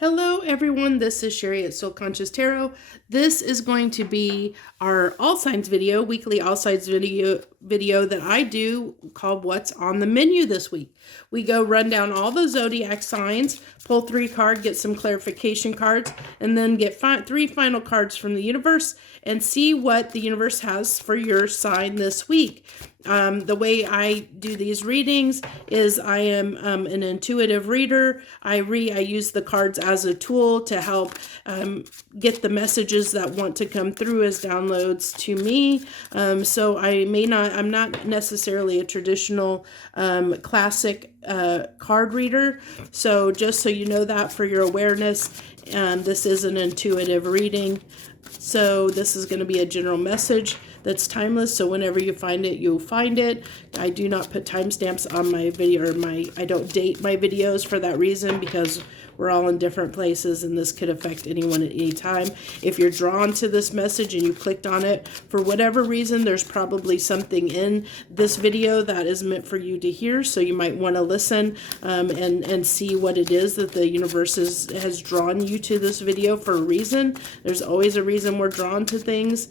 Hello everyone, this is Sherry at Soul Conscious Tarot. This is going to be our All Signs video, weekly All Signs video that I do called What's on the Menu this week. We go run down all the zodiac signs, pull 3 cards, get some clarification cards, and then get 3 final cards from the universe and see what the universe has for your sign this week. The way I do these readings is I am an intuitive reader. I use the cards as a tool to help get the messages that want to come through as downloads to me. So I'm not necessarily a traditional classic card reader. So just so you know that for your awareness, this is an intuitive reading. So this is going to be a general message that's timeless. So whenever you find it, you'll find it. I do not put timestamps on my video, or I don't date my videos for that reason, because we're all in different places and this could affect anyone at any time. If you're drawn to this message and you clicked on it for whatever reason, there's probably something in this video that is meant for you to hear. So you might want to listen and see what it is that the universe has drawn you to this video for a reason. There's always a reason we're drawn to things.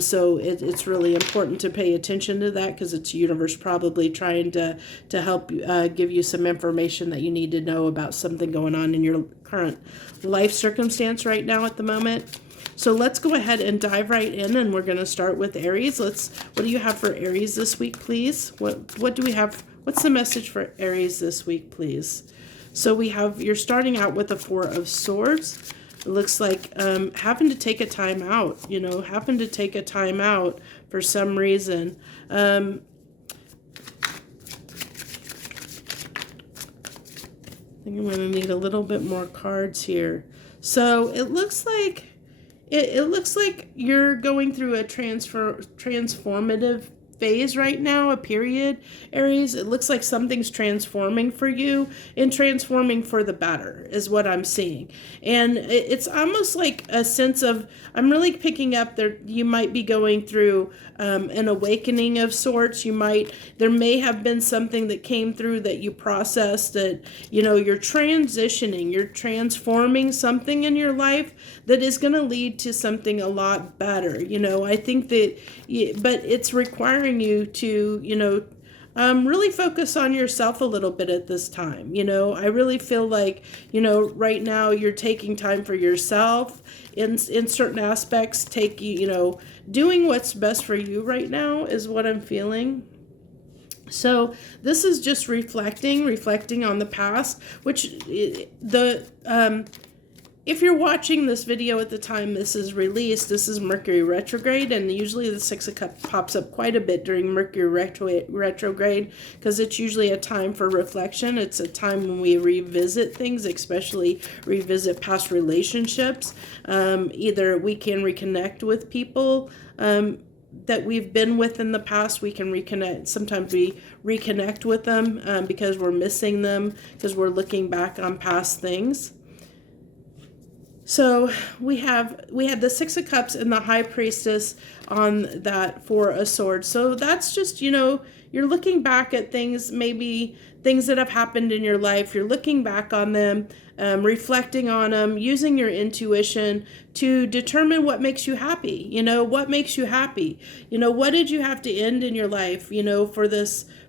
So it's really important to pay attention to that, because it's the universe probably trying to help give you some information that you need to know about something going on in your current life circumstance right now at the moment. So let's go ahead and dive right in, and we're going to start with Aries. What do you have for Aries this week, please? What do we have? What's the message for Aries this week, please? So you're starting out with the 4 of Swords. It looks like having to take a time out, having to take a time out for some reason. I think I'm going to need a little bit more cards here. So it looks like you're going through a transformative phase right now, a period, Aries. It looks like something's transforming for you, and transforming for the better is what I'm seeing. And it's almost like a sense of, I'm really picking up there, you might be going through an awakening of sorts. There may have been something that came through that you processed, that, you're transitioning, you're transforming something in your life that is going to lead to something a lot better. I think that, but it's requiring you to, really focus on yourself a little bit at this time. I really feel like, right now you're taking time for yourself in certain aspects, doing what's best for you right now is what I'm feeling. So this is just reflecting on the past, which if you're watching this video at the time this is released, this is Mercury retrograde, and usually the 6 of Cups pops up quite a bit during Mercury retrograde, because it's usually a time for reflection. It's a time when we revisit things, especially revisit past relationships. Either we can reconnect with people that we've been with in the past. We can reconnect. Sometimes we reconnect with them because we're missing them, because we're looking back on past things. So we had the 6 of Cups and the High Priestess on that 4 of Swords. So that's just, you're looking back at things, maybe things that have happened in your life. You're looking back on them, reflecting on them, using your intuition to determine what makes you happy. What makes you happy? What did you have to end in your life,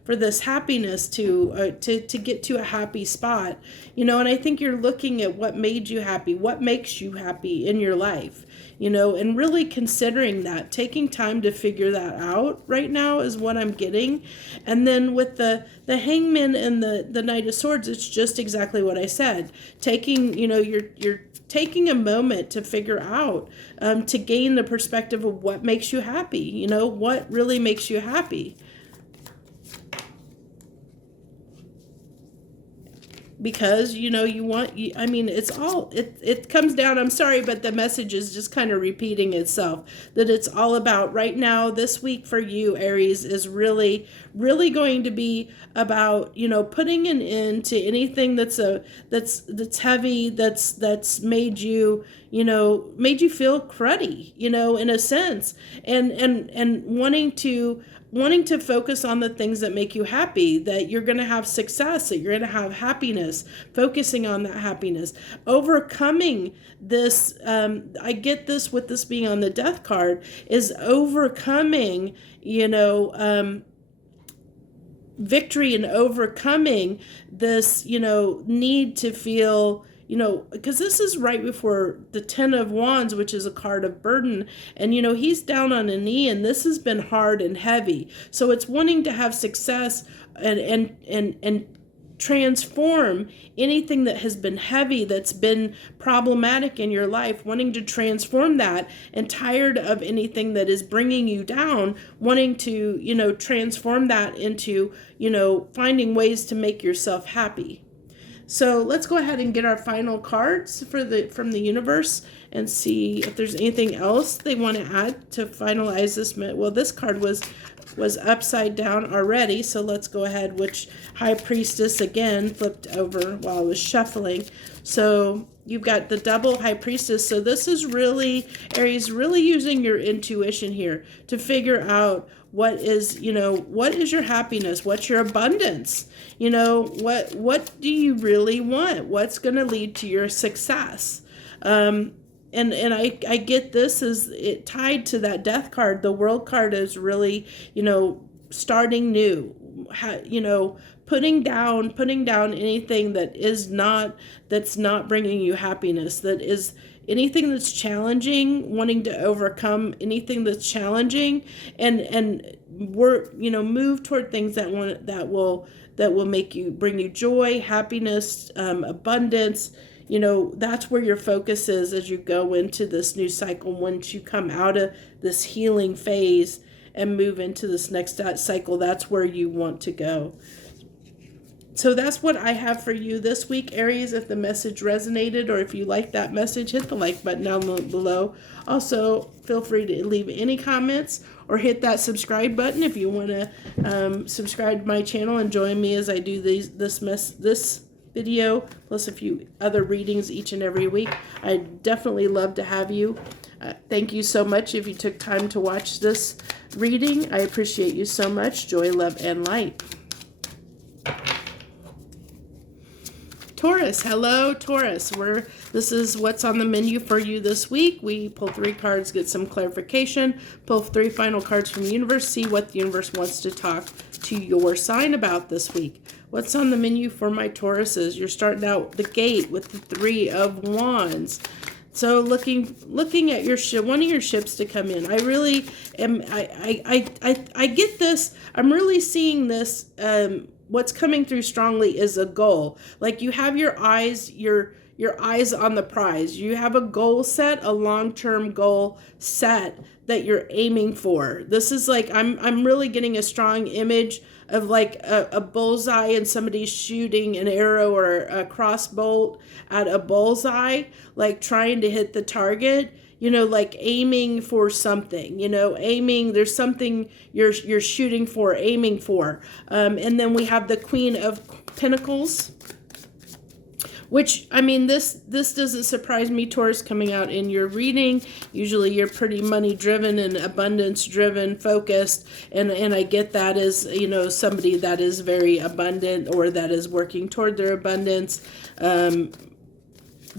for this happiness to get to a happy spot, and I think you're looking at what made you happy, what makes you happy in your life, and really considering that, taking time to figure that out right now is what I'm getting. And then with the Hangman and the Knight of Swords, it's just exactly what I said. Taking, you're taking a moment to figure out, to gain the perspective of what makes you happy, what really makes you happy. Because, it comes down, I'm sorry, but the message is just kind of repeating itself, that it's all about right now, this week for you, Aries, is really, really going to be about, putting an end to anything that's heavy, that's made you, made you feel cruddy, in a sense, and wanting to wanting to focus on the things that make you happy, that you're going to have success, that you're going to have happiness, focusing on that happiness, overcoming this. I get this with this being on the death card, is overcoming, victory and overcoming this, need to feel, because this is right before the 10 of Wands, which is a card of burden. And, he's down on a knee, and this has been hard and heavy. So it's wanting to have success and transform anything that has been heavy, that's been problematic in your life, wanting to transform that, and tired of anything that is bringing you down, wanting to, transform that into, finding ways to make yourself happy. So let's go ahead and get our final cards from the universe and see if there's anything else they want to add to finalize this. Well, this card was upside down already, so let's go ahead, which High Priestess again flipped over while I was shuffling. So you've got the double High Priestess. So this is really, Aries, really using your intuition here to figure out what is your happiness? What's your abundance? What do you really want? What's going to lead to your success? And I get this as it tied to that death card. The World card is really, starting new, putting down anything that's not bringing you happiness, that is anything that's challenging, wanting to overcome anything that's challenging, and work, move toward things that will bring you joy, happiness, abundance. That's where your focus is as you go into this new cycle. Once you come out of this healing phase and move into this next cycle, that's where you want to go. So that's what I have for you this week, Aries. If the message resonated, or if you like that message, hit the like button down below. Also, feel free to leave any comments or hit that subscribe button if you want to subscribe to my channel and join me as I do this video, plus a few other readings each and every week. I'd definitely love to have you. Thank you so much if you took time to watch this reading. I appreciate you so much. Joy, love, and light. Taurus, hello Taurus. This is what's on the menu for you this week. We pull 3 cards, get some clarification, pull 3 final cards from the universe, see what the universe wants to talk to your sign about this week. What's on the menu for my Tauruses? You're starting out the gate with the 3 of Wands. So looking at your ship, wanting your ships to come in. I really am. I get this. I'm really seeing this. What's coming through strongly is a goal. Like you have your eyes on the prize. You have a goal set, a long-term goal set that you're aiming for. This is like, I'm really getting a strong image of like a bullseye and somebody shooting an arrow or a crossbow at a bullseye, like trying to hit the target. Like aiming for something, aiming, there's something you're shooting for, aiming for. And then we have the Queen of Pentacles, which, I mean, this doesn't surprise me, Taurus, coming out in your reading. Usually you're pretty money driven and abundance driven, focused. And I get that as, somebody that is very abundant or that is working toward their abundance.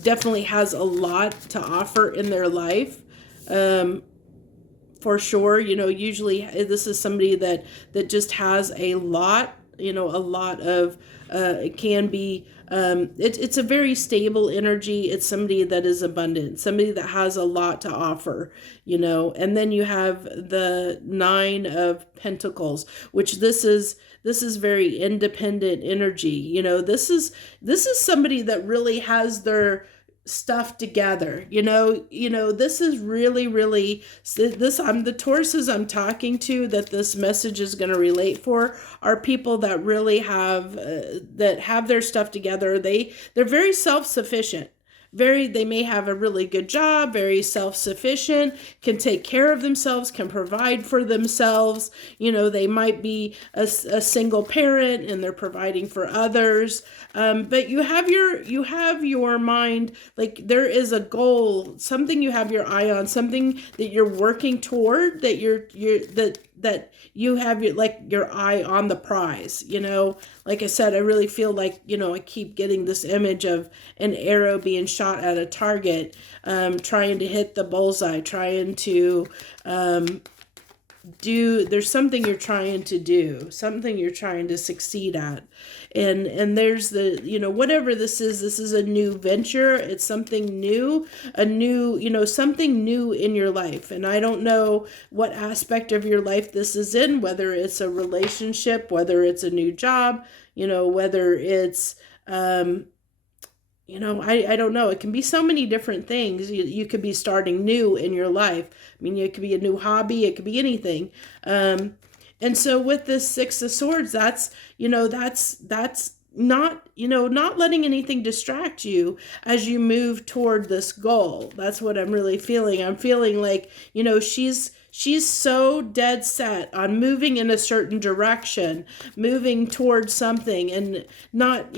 Definitely has a lot to offer in their life, for sure. Usually this is somebody that just has a lot, a lot of, it can be, it's a very stable energy. It's somebody that is abundant, somebody that has a lot to offer, and then you have the 9 of Pentacles, which this is very independent energy. This is somebody that really has their stuff together. This is really the Tauruses I'm talking to that this message is going to relate for are people that really have their stuff together. They're very self-sufficient. They may have a really good job, very self-sufficient, can take care of themselves, can provide for themselves. They might be a single parent and they're providing for others. But you have your mind, like there is a goal, something you have your eye on, something that you're working toward, that that you have your eye on the prize, like I said, I really feel like, I keep getting this image of an arrow being shot at a target, trying to hit the bullseye, trying to, there's something you're trying to do, something you're trying to succeed at. And there's the, whatever this is a new venture. It's something new, something new in your life. And I don't know what aspect of your life this is in, whether it's a relationship, whether it's a new job, whether it's, I don't know. It can be so many different things. You could be starting new in your life. I mean, it could be a new hobby. It could be anything. And so with this Six of Swords, that's not, not letting anything distract you as you move toward this goal. That's what I'm really feeling. I'm feeling like, she's so dead set on moving in a certain direction, moving towards something, and not,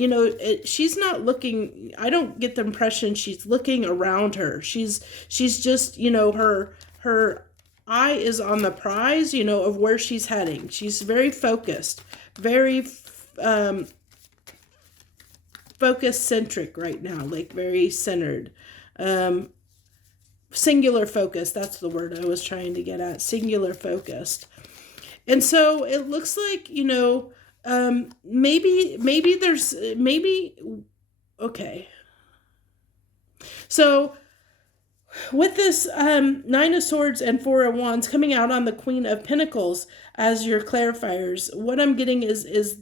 she's not looking, I don't get the impression she's looking around her. She's just, her eye is on the prize, of where she's heading. She's very focused, very focus centric right now, like very centered. Singular focus, that's the word I was trying to get at, singular focused. And so it looks like, okay. So with this Nine of Swords and Four of Wands coming out on the Queen of Pentacles as your clarifiers, what I'm getting is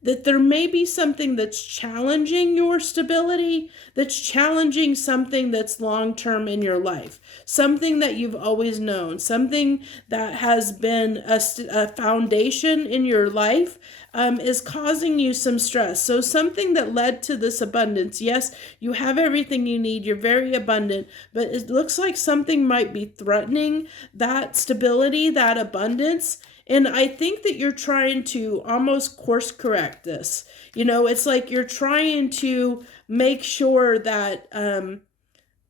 that there may be something that's challenging your stability, that's challenging something that's long-term in your life, something that you've always known, something that has been a foundation in your life, is causing you some stress. So something that led to this abundance. Yes, you have everything you need. You're very abundant, but it looks like something might be threatening that stability, that abundance. And I think that you're trying to almost course correct this. It's like you're trying to make sure that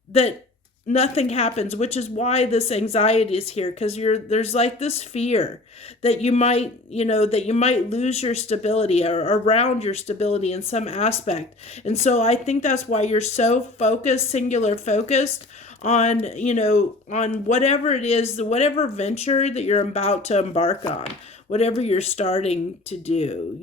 that nothing happens, which is why this anxiety is here, because there's like this fear that you might lose your stability or around your stability in some aspect. And so I think that's why you're so focused, singular focused on, on whatever it is, whatever venture that you're about to embark on, whatever you're starting to do,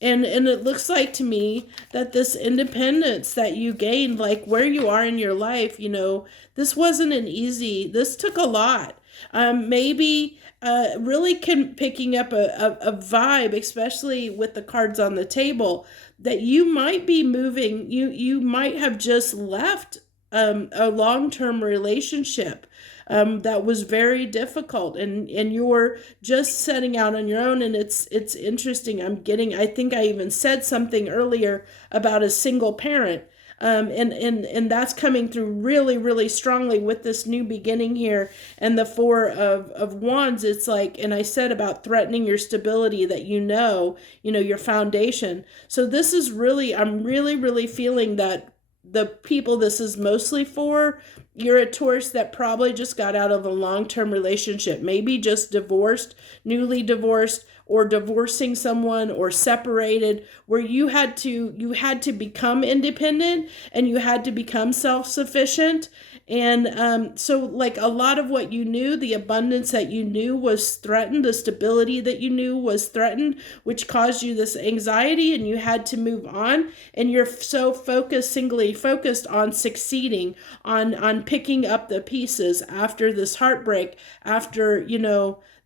And it looks like to me that this independence that you gained, like where you are in your life, this wasn't this took a lot. Maybe really picking up a vibe, especially with the cards on the table, that you might be moving, you might have just left a long-term relationship that was very difficult, and you're just setting out on your own. And it's interesting. I think I even said something earlier about a single parent, and that's coming through really, really strongly with this new beginning here. And the Four of Wands, it's like, and I said about threatening your stability, that your foundation. So this is really, I'm really, really feeling that the people this is mostly for, you're a Taurus that probably just got out of a long-term relationship, maybe just divorced, newly divorced, or divorcing someone, or separated, where you had to become independent and you had to become self-sufficient. And so like a lot of what you knew, the abundance that you knew was threatened, the stability that you knew was threatened, which caused you this anxiety, and you had to move on. And you're so singly focused on succeeding, on picking up the pieces after this heartbreak, after,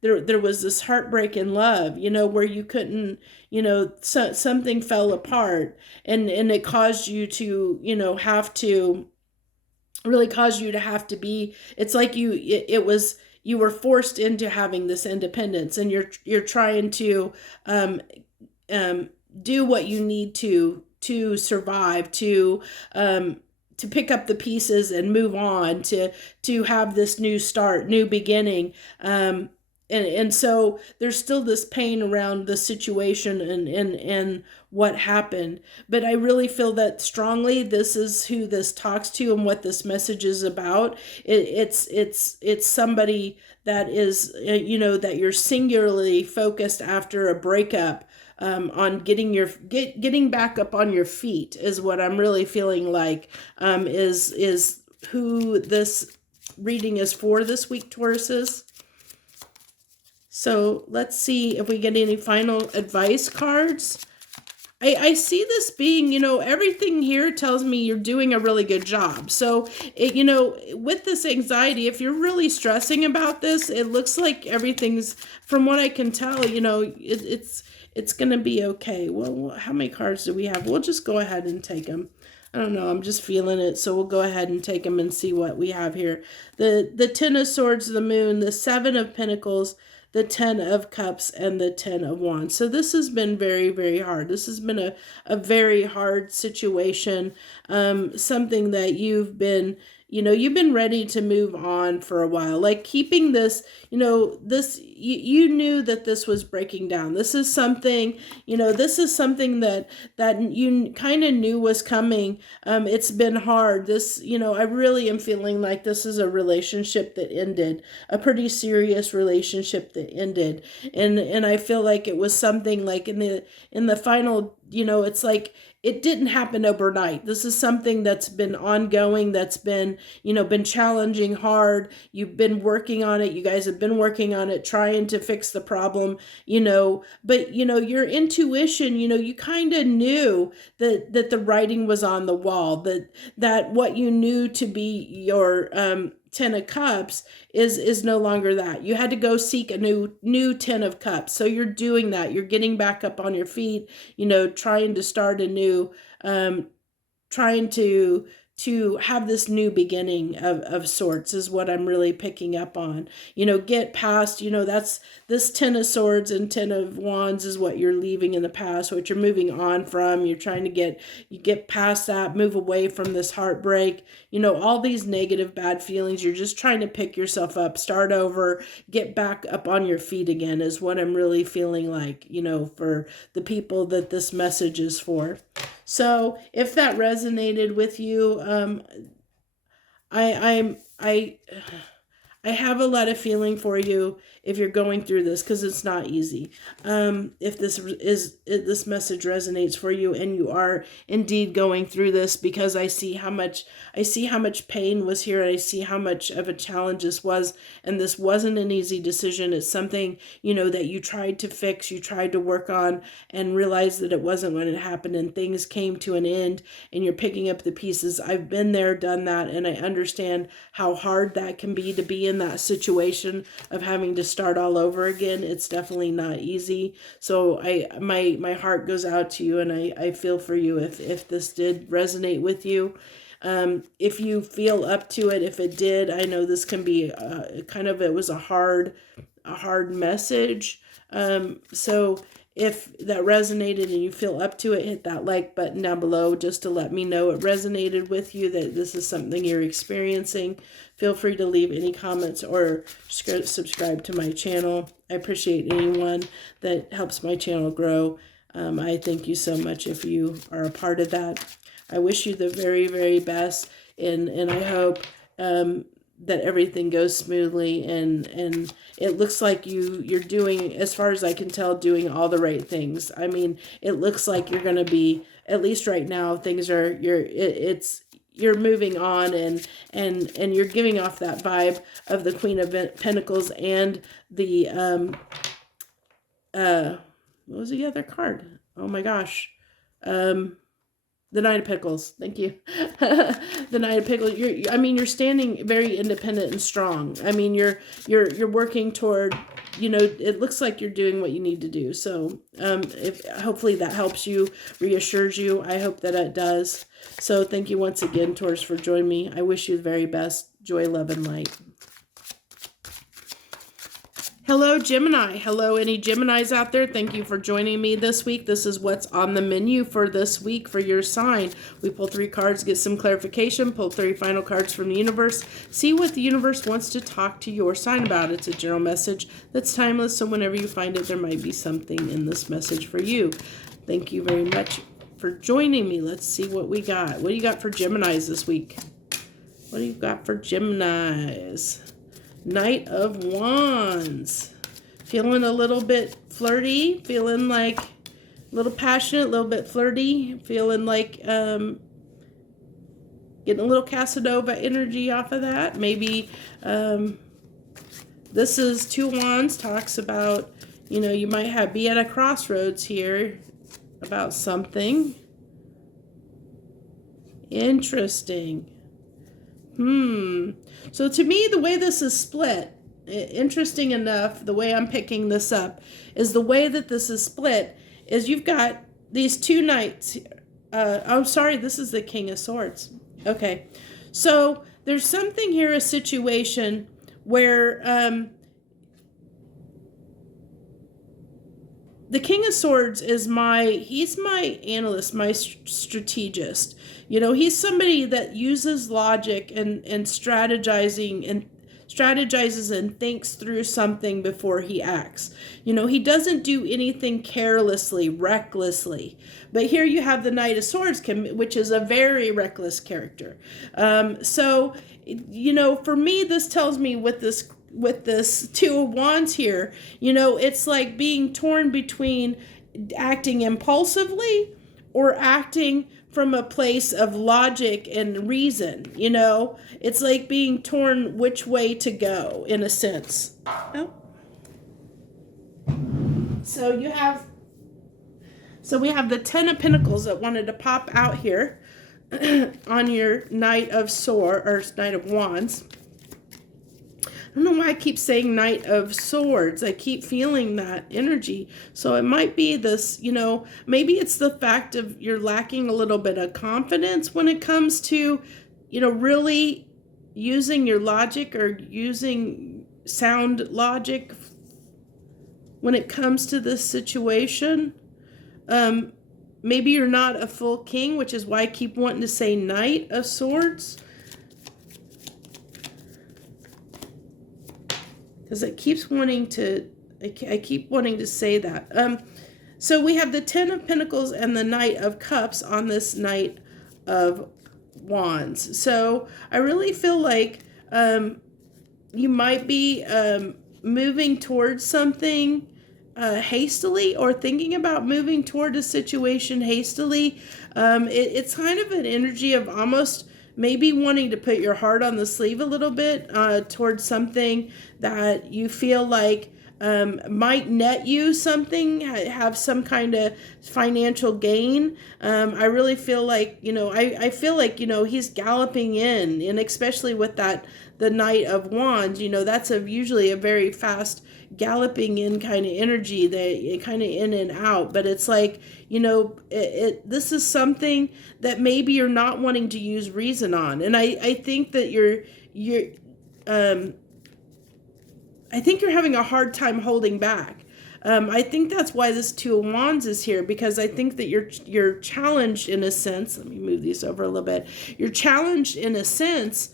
there was this heartbreak in love, where you couldn't, something fell apart, and it caused you to, have to, really caused you to have to be, it's like you were forced into having this independence, and you're trying to do what you need to survive, to pick up the pieces and move on, to have this new start, new beginning. and so there's still this pain around the situation and what happened. But I really feel that strongly this is who this talks to and what this message is about. It's somebody that is, that you're singularly focused after a breakup, on getting back up on your feet is what I'm really feeling like, is who this reading is for this week, Tauruses. So let's see if we get any final advice cards. I see this being, everything here tells me you're doing a really good job. So, with this anxiety, if you're really stressing about this, it looks like everything's, from what I can tell, it's going to be okay. Well, how many cards do we have? We'll just go ahead and take them. I don't know. I'm just feeling it. So we'll go ahead and take them and see what we have here. The Ten of Swords, the Moon, the Seven of Pentacles, the 10 of Cups, and the 10 of Wands. So this has been very, very hard. This has been a very hard situation. Something that you've been ready to move on for a while. Like keeping this, you knew that this was breaking down. This is something, that you kind of knew was coming. It's been hard. This, I really am feeling like this is a relationship that ended, a pretty serious relationship that ended. And I feel like it was something like in the final, it's like, it didn't happen overnight. This is something that's been ongoing, that's been, been challenging, hard. You've been working on it. You guys have been working on it, trying to fix the problem, but, your intuition, you kind of knew that the writing was on the wall, that what you knew to be your, 10 of Cups is no longer that. You had to go seek a new 10 of Cups. So you're doing that. You're getting back up on your feet, trying to start anew, trying to have this new beginning of sorts is what I'm really picking up on. Get past, that's this 10 of Swords and 10 of Wands is what you're leaving in the past, what you're moving on from. You're trying to get past that, move away from this heartbreak, all these negative, bad feelings. You're just trying to pick yourself up, start over, get back up on your feet again is what I'm really feeling like, for the people that this message is for. So if that resonated with you, I have a lot of feeling for you if you're going through this, because it's not easy. If this message resonates for you and you are indeed going through this, because I see how much pain was here, and I see how much of a challenge this was, and this wasn't an easy decision. It's something, that you tried to fix, you tried to work on, and realized that it wasn't when it happened, and things came to an end, and you're picking up the pieces. I've been there, done that, and I understand how hard that can be to be in that situation of having to start all over again. It's definitely not easy. So my heart goes out to you, and I feel for you if this did resonate with you. If you feel up to it, if it did, I know this can be it was a hard message. So if that resonated and you feel up to it, hit that like button down below just to let me know it resonated with you, that this is something you're experiencing. Feel free to leave any comments or subscribe to my channel. I appreciate anyone that helps my channel grow. I thank you so much if you are a part of that. I wish you the very, very best, and I hope that everything goes smoothly, and it looks like you're doing, as far as I can tell, doing all the right things. I mean, it looks like you're going to be, at least right now, things are, you're moving on, and you're giving off that vibe of the Queen of Pentacles and the, what was the other card? Oh my gosh. The Knight of Pentacles. Thank you. The Knight of Pentacles. You're standing very independent and strong. I mean, you're working toward, it looks like you're doing what you need to do. So, hopefully that helps you, reassures you. I hope that it does. So thank you once again, Taurus, for joining me. I wish you the very best. Joy, love, and light. Hello, Gemini. Hello, any Geminis out there. Thank you for joining me this week. This is what's on the menu for this week for your sign. We pull 3 cards, get some clarification, pull 3 final cards from the universe, see what the universe wants to talk to your sign about. It's a general message that's timeless, so whenever you find it, there might be something in this message for you. Thank you very much for joining me. Let's see what we got. What do you got for Geminis this week? What do you got for Geminis? Knight of Wands. Feeling a little bit flirty, feeling like a little passionate, a little bit flirty, feeling like getting a little Casanova energy off of that. Maybe this is 2 Wands, talks about, you know, you might be at a crossroads here about something. Interesting. So to me, the way this is split, interesting enough, the way I'm picking this up, is the way that this is split is you've got these 2 knights. I'm sorry, this is the King of Swords. Okay. So there's something here, a situation where the King of Swords is he's my analyst, my strategist. You know, he's somebody that uses logic and strategizes and thinks through something before he acts. You know, he doesn't do anything carelessly, recklessly. But here you have the Knight of Swords, which is a very reckless character. So, you know, for me, this tells me with this 2 of Wands here, you know, it's like being torn between acting impulsively or acting from a place of logic and reason. You know, it's like being torn which way to go, in a sense. Oh. So we have the 10 of Pentacles that wanted to pop out here on your Knight of Swords, or Knight of Wands. I don't know why I keep saying Knight of Swords. I keep feeling that energy. So it might be this, you know, maybe it's the fact of you're lacking a little bit of confidence when it comes to, you know, really using your logic or using sound logic when it comes to this situation. Maybe you're not a full king, which is why I keep wanting to say Knight of Swords. Because it keeps wanting to, I keep wanting to say that. So we have the 10 of Pentacles and the Knight of Cups on this Knight of Wands. So I really feel like you might be moving towards something hastily, or thinking about moving toward a situation hastily. It's kind of an energy of almost maybe wanting to put your heart on the sleeve a little bit towards something that you feel like might net you something, have some kind of financial gain. I really feel like, you know, I feel like, you know, he's galloping in, and especially with that, the Knight of Wands, you know, that's usually a very fast galloping in kind of energy, that kind of in and out. But it's like, you know, this is something that maybe you're not wanting to use reason on. And I think that I think you're having a hard time holding back. I think that's why this 2 of Wands is here, because I think that you're challenged in a sense. Let me move these over a little bit. You're challenged in a sense,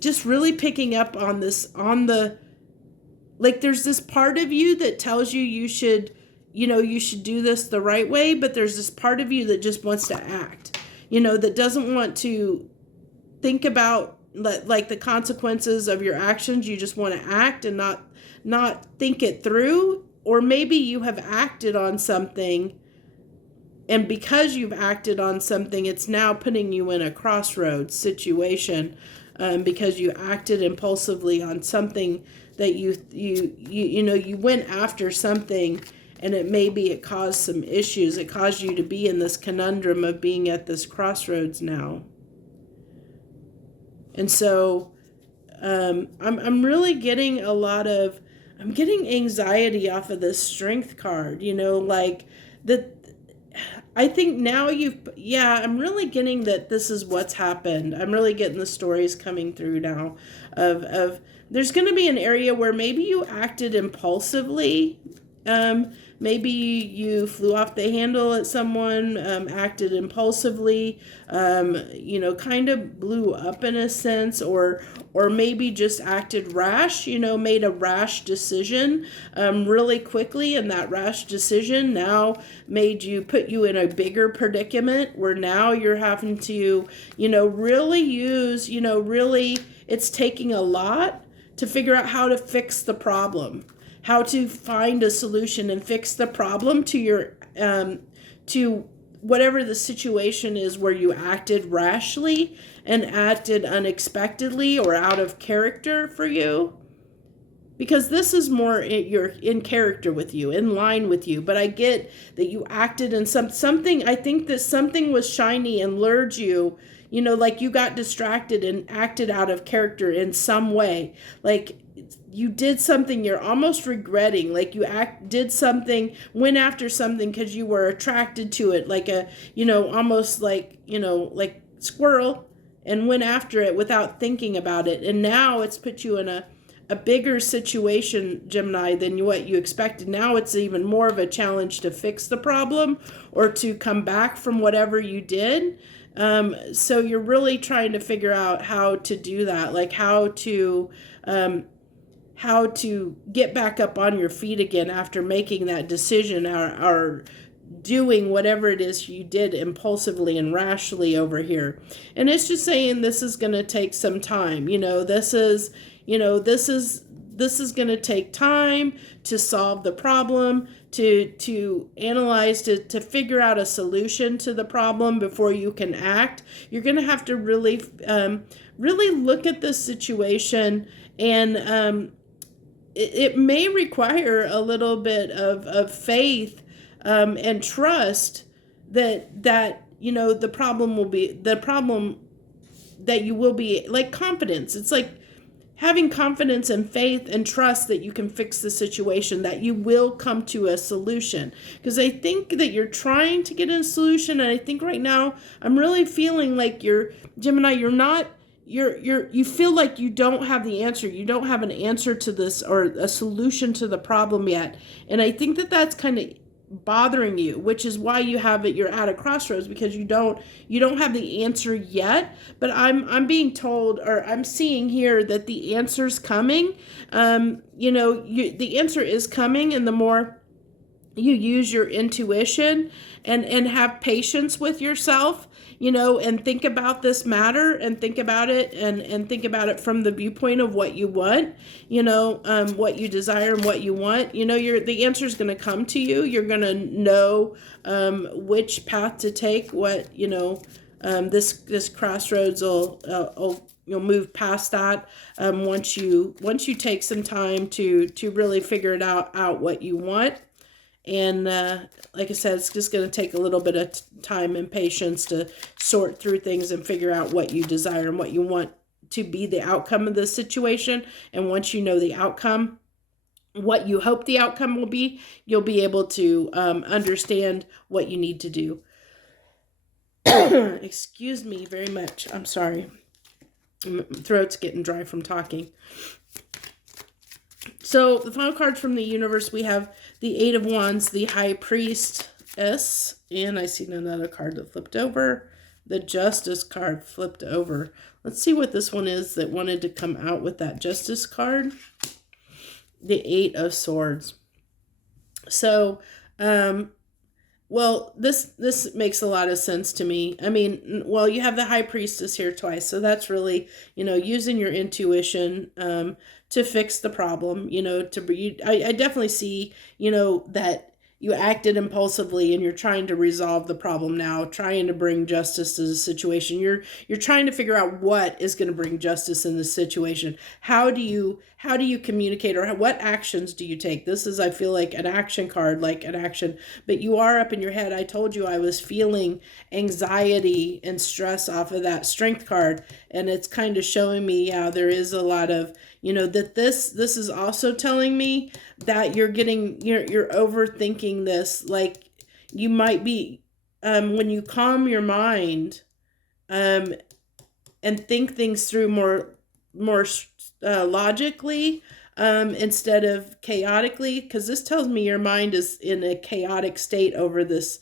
just really picking up on this, like there's this part of you that tells you should do this the right way, but there's this part of you that just wants to act, you know, that doesn't want to think about like the consequences of your actions. You just want to act and not think it through. Or maybe you have acted on something, and because you've acted on something, it's now putting you in a crossroads situation, because you acted impulsively on something that you went after something, and it caused some issues. It caused you to be in this conundrum of being at this crossroads now. And so I'm really getting I'm getting anxiety off of this Strength card, you know, like I think now I'm really getting that this is what's happened. I'm really getting the stories coming through now of there's going to be an area where maybe you acted impulsively. Maybe you flew off the handle at someone, acted impulsively, kind of blew up in a sense, or maybe just acted rash, made a rash decision really quickly, and that rash decision now put you in a bigger predicament where now you're having to, really use, really it's taking a lot to figure out how to fix the problem, how to find a solution and fix the problem to your to whatever the situation is where you acted rashly and acted unexpectedly or out of character for you. Because this is more you're in character with you, in line with you. But I get that you acted in something. I think that something was shiny and lured you, like you got distracted and acted out of character in some way. Like you did something you're almost regretting, like you did something, went after something because you were attracted to it, like almost like, like squirrel, and went after it without thinking about it. And now it's put you in a bigger situation, Gemini, than what you expected. Now it's even more of a challenge to fix the problem or to come back from whatever you did. So you're really trying to figure out how to do that, like how to get back up on your feet again after making that decision or doing whatever it is you did impulsively and rashly over here. And it's just saying this is going to take some time. This is going to take time to solve the problem, to analyze, to figure out a solution to the problem before you can act. You're going to have to really look at this situation, and it may require a little bit of faith and trust that the problem that you will be, like confidence. It's like having confidence and faith and trust that you can fix the situation, that you will come to a solution. Because I think that you're trying to get a solution, and I think right now I'm really feeling like Gemini, you feel like you don't have the answer. You don't have an answer to this or a solution to the problem yet. And I think that that's kind of bothering you, which is why you're at a crossroads, because you don't have the answer yet. But I'm being told, or I'm seeing here, that the answer's coming. The answer is coming, and the more you use your intuition and have patience with yourself, and think about this matter and think about it and think about it from the viewpoint of what you want, what you desire and what you want. The answer is going to come to you. You're going to know which path to take, this crossroads you'll move past that once you take some time to really figure it out what you want. And like I said, it's just going to take a little bit of time and patience to sort through things and figure out what you desire and what you want to be the outcome of the situation. And once you know the outcome, what you hope the outcome will be, you'll be able to understand what you need to do. Excuse me very much. I'm sorry. My throat's getting dry from talking. So the final cards from the universe, we have the Eight of Wands, the High Priestess, and I see another card that flipped over. The Justice card flipped over. Let's see what this one is that wanted to come out with that Justice card. The Eight of Swords. So, well, this makes a lot of sense to me. I mean, well, you have the High Priestess here twice, so that's really, using your intuition to fix the problem. I definitely see, that you acted impulsively and you're trying to resolve the problem now, trying to bring justice to the situation. You're trying to figure out what is going to bring justice in this situation. How do you communicate, or what actions do you take? This is, I feel like, an action card, like an action, but you are up in your head. I told you I was feeling anxiety and stress off of that Strength card, and it's kind of showing me, there is a lot of, that this is also telling me that you're overthinking this. Like, you might be when you calm your mind, and think things through more logically, instead of chaotically, because this tells me your mind is in a chaotic state over this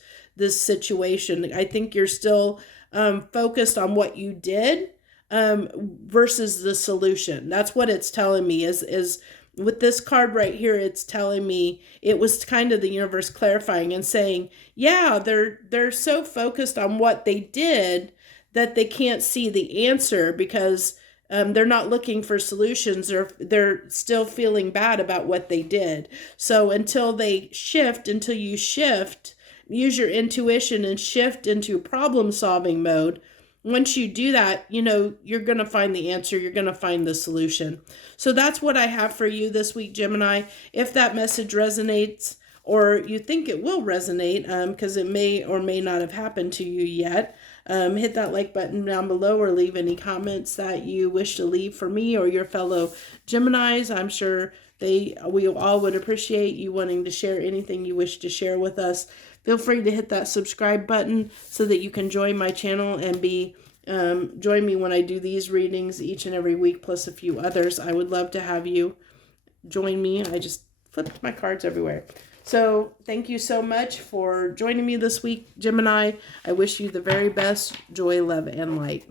situation. I think you're still focused on what you did, versus the solution. That's what it's telling me is with this card right here. It's telling me, it was kind of the universe clarifying and saying, yeah, they're so focused on what they did that they can't see the answer, because they're not looking for solutions. They're still feeling bad about what they did. So until you shift, use your intuition and shift into problem solving mode, once you do that, you're going to find the answer. You're going to find the solution. So that's what I have for you this week, Gemini. If that message resonates, or you think it will resonate, because it may or may not have happened to you yet, hit that like button down below, or leave any comments that you wish to leave for me or your fellow Geminis. I'm sure we all would appreciate you wanting to share anything you wish to share with us. Feel free to hit that subscribe button so that you can join my channel and join me when I do these readings each and every week, plus a few others. I would love to have you join me. I just flipped my cards everywhere. So thank you so much for joining me this week, Gemini. I wish you the very best joy, love, and light.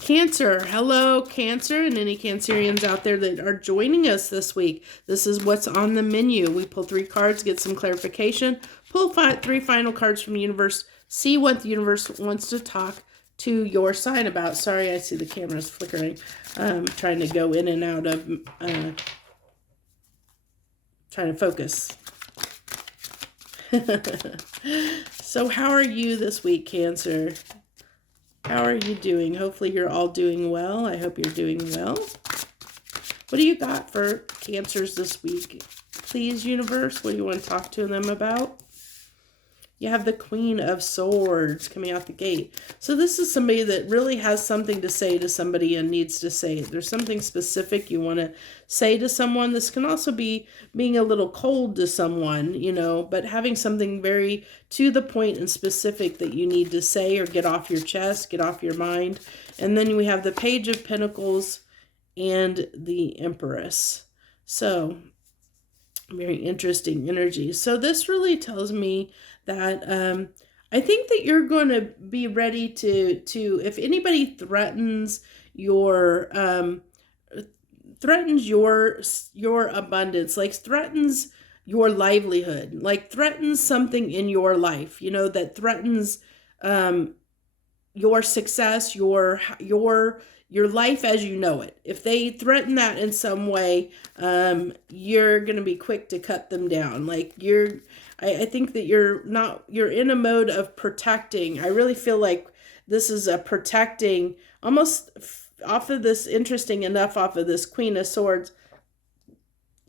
Cancer. Hello, Cancer, and any Cancerians out there that are joining us this week. This is what's on the menu. We pull 3 cards, get some clarification, pull 3 final cards from the universe, see what the universe wants to talk to your sign about. Sorry, I see the camera's flickering. Trying to go in and out of, trying to focus. So how are you this week, Cancer? How are you doing? Hopefully you're all doing well. I hope you're doing well. What do you got for Cancers this week? Please, universe, what do you want to talk to them about? You have the Queen of Swords coming out the gate. So this is somebody that really has something to say to somebody and needs to say it. There's something specific you want to say to someone. This can also be being a little cold to someone, but having something very to the point and specific that you need to say or get off your chest, get off your mind. And then we have the Page of Pentacles and the Empress. So very interesting energy. So this really tells me that I think that you're going to be ready to if anybody threatens your abundance, like threatens your livelihood, like threatens something in your life, that threatens your success, your life as you know it. If they threaten that in some way, you're going to be quick to cut them down. Like I think that you're in a mode of protecting. I really feel like this is a protecting, almost off of this, interesting enough, off of this Queen of Swords.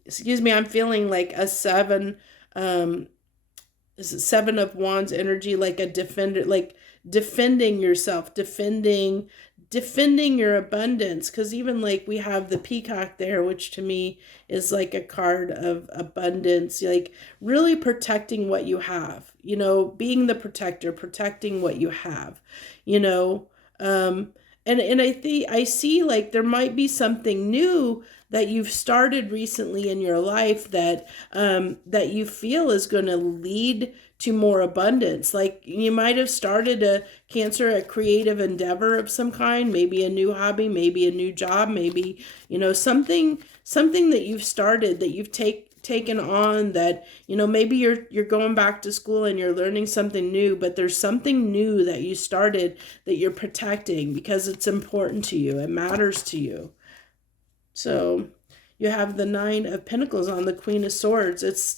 Excuse me, I'm feeling like a 7, is it 7 of Wands energy, like a defender, like defending yourself, defending your abundance. Because even like we have the Peacock there, which to me is like a card of abundance, like really protecting what you have, being the protector, protecting what you have, and I see like there might be something new that you've started recently in your life that you feel is going to lead to more abundance. Like you might have started a creative endeavor of some kind, maybe a new hobby, maybe a new job, maybe, something that you've started, that you've taken on, that, maybe you're going back to school and you're learning something new, but there's something new that you started that you're protecting because it's important to you. It matters to you. So you have the 9 of Pentacles on the Queen of Swords. It's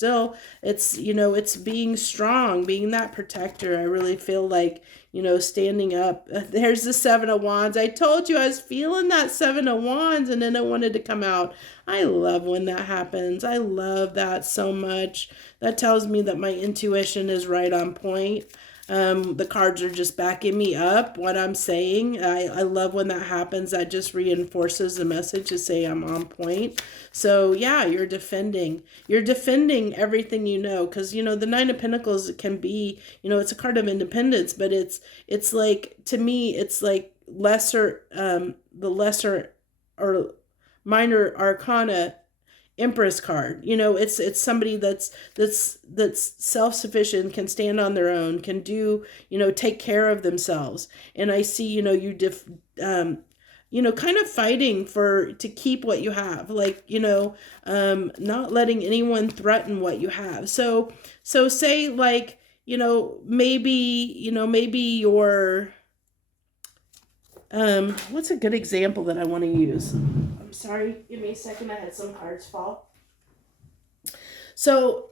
being strong, being that protector. I really feel like, standing up. There's the 7 of Wands. I told you I was feeling that 7 of Wands and then it wanted to come out. I love when that happens. I love that so much. That tells me that my intuition is right on point. The cards are just backing me up, what I'm saying. I love when that happens. That just reinforces the message to say I'm on point. So yeah, you're defending everything you know. Because, you know, the Nine of Pentacles can be, you know, it's a card of independence, but it's like, to me, it's like lesser, the lesser or minor arcana Empress card. You know, it's somebody that's self-sufficient, can stand on their own, can do, you know, take care of themselves. And I see, you know, you know, kind of fighting to keep what you have, like, you know, not letting anyone threaten what you have. So say, like, you know, maybe you're, what's a good example that I want to use? I'm sorry, give me a second. I had some cards fall. So,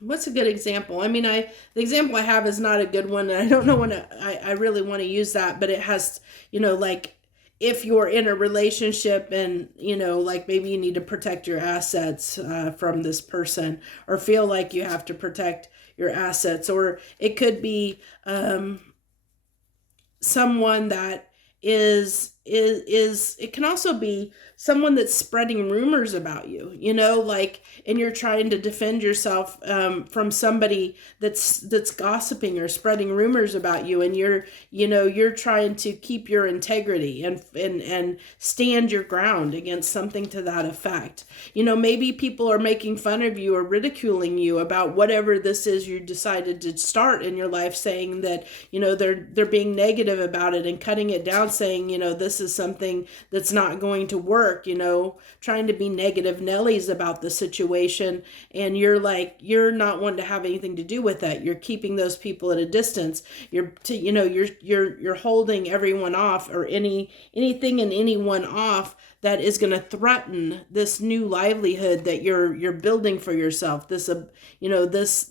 what's a good example? I mean, the example I have is not a good one, and I don't know when I really want to use that, but it has, you know, like, if you're in a relationship and, you know, like, maybe you need to protect your assets from this person, or feel like you have to protect your assets, or it could be someone that is it can also be someone that's spreading rumors about you, you know, like, and you're trying to defend yourself from somebody that's gossiping or spreading rumors about you, and you're trying to keep your integrity and stand your ground against something to that effect. You know, maybe people are making fun of you or ridiculing you about whatever this is you decided to start in your life, saying that, you know, they're being negative about it and cutting it down, saying, you know, this is something that's not going to work, you know, trying to be negative Nellies about the situation. And you're like, you're not wanting to have anything to do with that. You're keeping those people at a distance. You're holding everyone off, or anything and anyone off that is going to threaten this new livelihood that you're building for yourself. This, you know, this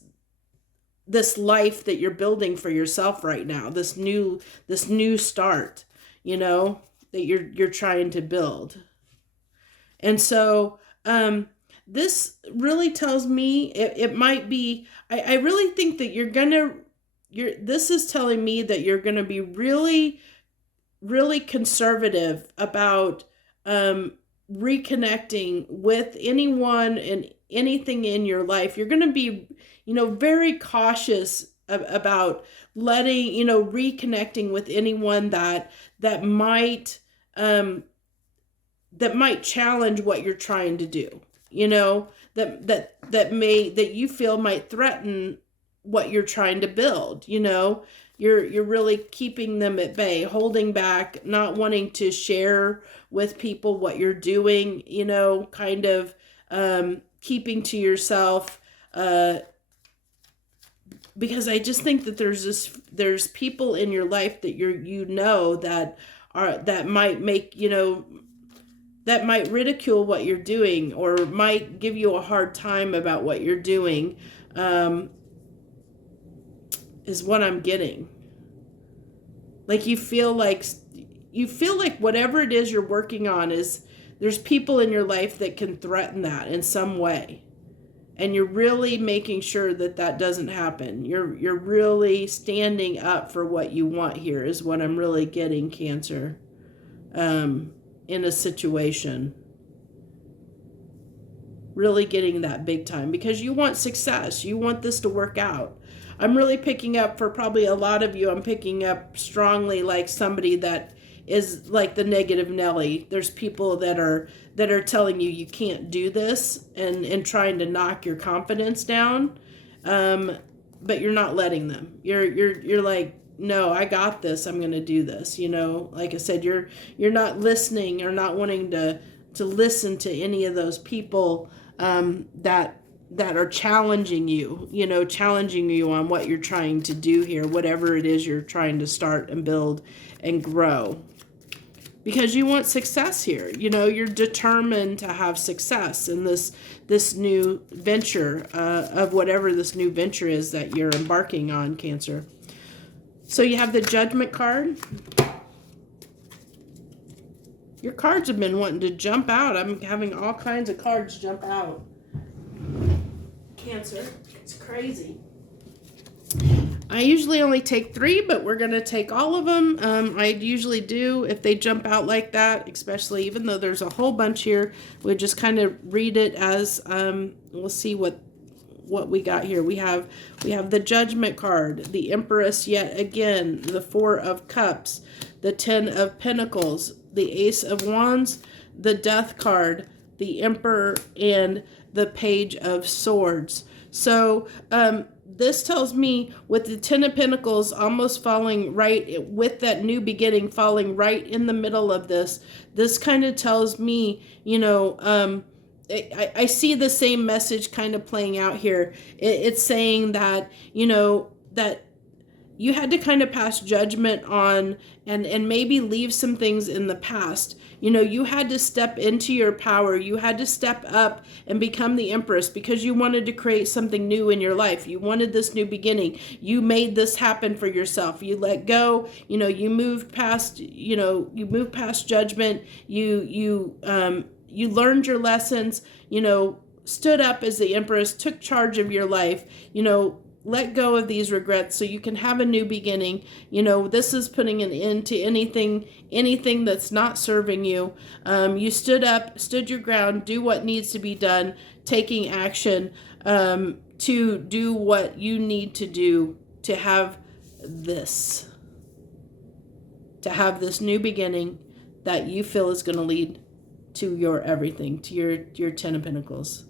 life that you're building for yourself right now, this new start, you know, that you're trying to build. And so this really tells me it might be, I really think that this is telling me that you're going to be really, really conservative about reconnecting with anyone and anything in your life. You're going to be, you know, very cautious about letting, you know, reconnecting with anyone that might challenge what you're trying to do, you know, that you feel might threaten what you're trying to build. You know, you're really keeping them at bay, holding back, not wanting to share with people what you're doing, you know, kind of keeping to yourself, because I just think that there's people in your life that that might make, you know, that might ridicule what you're doing, or might give you a hard time about what you're doing, is what I'm getting. Like, you feel like whatever it is you're working on there's people in your life that can threaten that in some way. And you're really making sure that doesn't happen. You're really standing up for what you want here, is what I'm really getting, Cancer, in a situation. Really getting that big time, because you want success. You want this to work out. I'm really picking up, for probably a lot of you, I'm picking up strongly like somebody that is like the negative Nelly. There's people that are telling you can't do this, and trying to knock your confidence down, but you're not letting them. You're like, no, I got this. I'm going to do this. You know, like I said, you're not listening, or not wanting to listen to any of those people that are challenging you, you know, challenging you on what you're trying to do here, whatever it is you're trying to start and build and grow. Because you want success here. You know, you're determined to have success in this new venture, of whatever this new venture is that you're embarking on, Cancer. So you have the Judgment card. Your cards have been wanting to jump out. I'm having all kinds of cards jump out, Cancer. It's crazy. I usually only take 3, but we're going to take all of them. I usually do if they jump out like that, especially even though there's a whole bunch here. We just kind of read it as, we'll see what we got here. We have the Judgment card, the Empress yet again, the 4 of Cups, the 10 of Pentacles, the Ace of Wands, the Death card, the Emperor, and the Page of Swords. So, this tells me with the 10 of Pentacles almost falling right, with that new beginning falling right in the middle of this kind of tells me, you know, I see the same message kind of playing out here. It's saying that, you know, that you had to kind of pass judgment on and maybe leave some things in the past. You know, you had to step into your power. You had to step up and become the Empress because you wanted to create something new in your life. You wanted this new beginning. You made this happen for yourself. You let go. You know, you moved past, you know, you moved past judgment. You learned your lessons, you know, stood up as the Empress, took charge of your life, you know, let go of these regrets so you can have a new beginning. You know, this is putting an end to anything that's not serving you. You stood up, stood your ground, do what needs to be done, taking action to do what you need to do to have this new beginning that you feel is going to lead to your everything, to your 10 of Pentacles.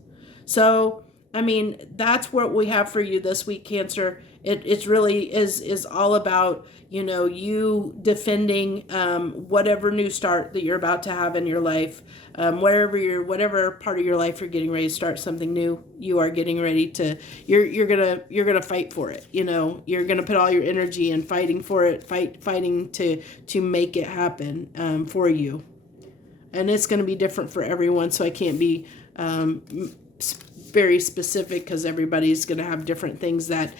So, I mean, that's what we have for you this week, Cancer. It's really is all about, you know, you defending whatever new start that you're about to have in your life, whatever part of your life you're getting ready to start something new. You are getting ready to, you're gonna fight for it. You know, you're gonna put all your energy in fighting for it, fighting to make it happen for you. And it's going to be different for everyone, so I can't be very specific because everybody's going to have different things that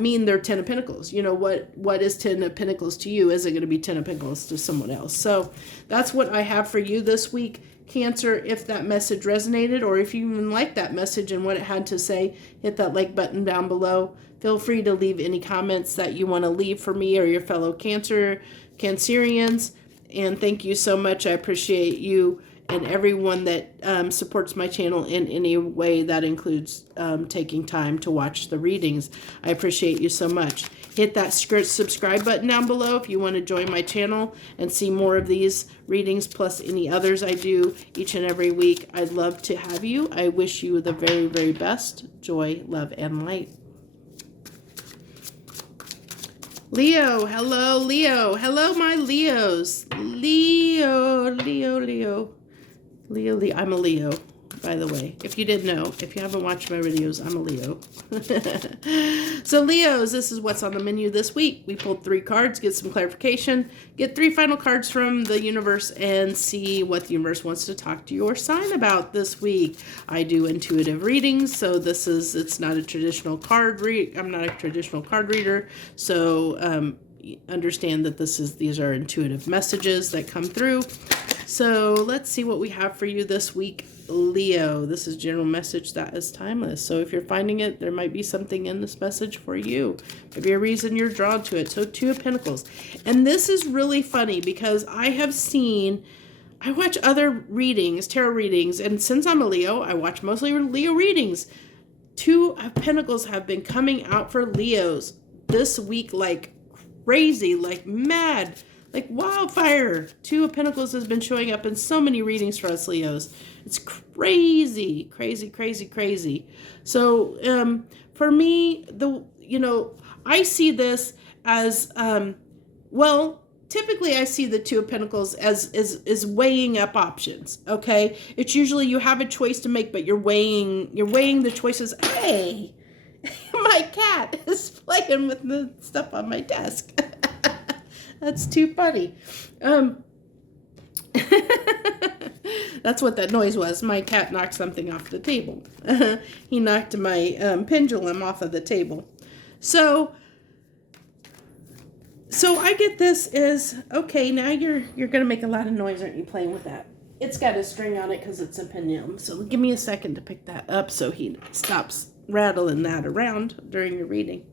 mean they're 10 of Pentacles. You know, what is 10 of Pentacles to you? Is it going to be 10 of Pentacles to someone else? So that's what I have for you this week, Cancer. If that message resonated, or if you even like that message and what it had to say, hit that like button down below. Feel free to leave any comments that you want to leave for me or your fellow Cancerians. And thank you so much. I appreciate you and everyone that supports my channel in any way that includes taking time to watch the readings. I appreciate you so much. Hit that subscribe button down below if you want to join my channel and see more of these readings plus any others I do each and every week. I'd love to have you. I wish you the very, very best. Joy, love, and light. Leo, hello, Leo. Hello, my Leos. Leo. I'm a Leo, by the way. If you didn't know, if you haven't watched my videos, I'm a Leo. So, Leos, this is what's on the menu this week. We pulled 3 cards, get some clarification, get 3 final cards from the universe, and see what the universe wants to talk to your sign about this week. I do intuitive readings, so it's not a traditional card read. I'm not a traditional card reader, so understand that these are intuitive messages that come through. So let's see what we have for you this week, Leo. This is general message that is timeless. So if you're finding it, there might be something in this message for you. Maybe a reason you're drawn to it. So 2 of Pentacles. And this is really funny because I watch other readings, tarot readings, and since I'm a Leo, I watch mostly Leo readings. 2 of Pentacles have been coming out for Leos this week like crazy, like mad. Like wildfire. 2 of Pentacles has been showing up in so many readings for us Leos. It's crazy, crazy, crazy, crazy. So for me, I see this as typically I see the 2 of Pentacles as weighing up options. Okay, it's usually you have a choice to make, but you're weighing the choices. Hey, my cat is playing with the stuff on my desk. That's too funny. That's what that noise was. My cat knocked something off the table. He knocked my pendulum off of the table. So I get this is, okay, now you're going to make a lot of noise, aren't you, playing with that? It's got a string on it because it's a pendulum. So give me a second to pick that up so he stops rattling that around during your reading.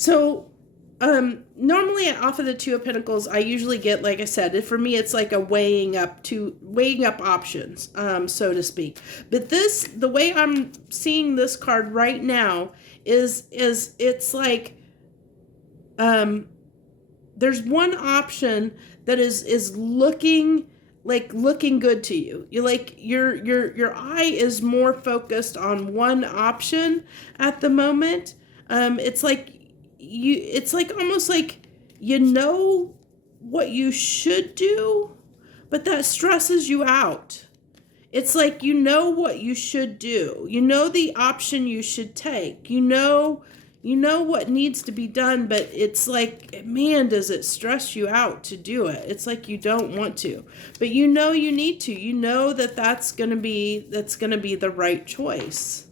So normally off of the Two of Pentacles, I usually get, like I said, for me, it's like a weighing up options, so to speak. But the way I'm seeing this card right now is it's like, there's one option that is looking good to you. You like your eye is more focused on one option at the moment. It's like almost like you know what you should do, but that stresses you out. It's like you know what you should do. You know the option you should take. You know what needs to be done, but it's like, man, does it stress you out to do it? It's like you don't want to, but you know you need to. You know that's going to be the right choice.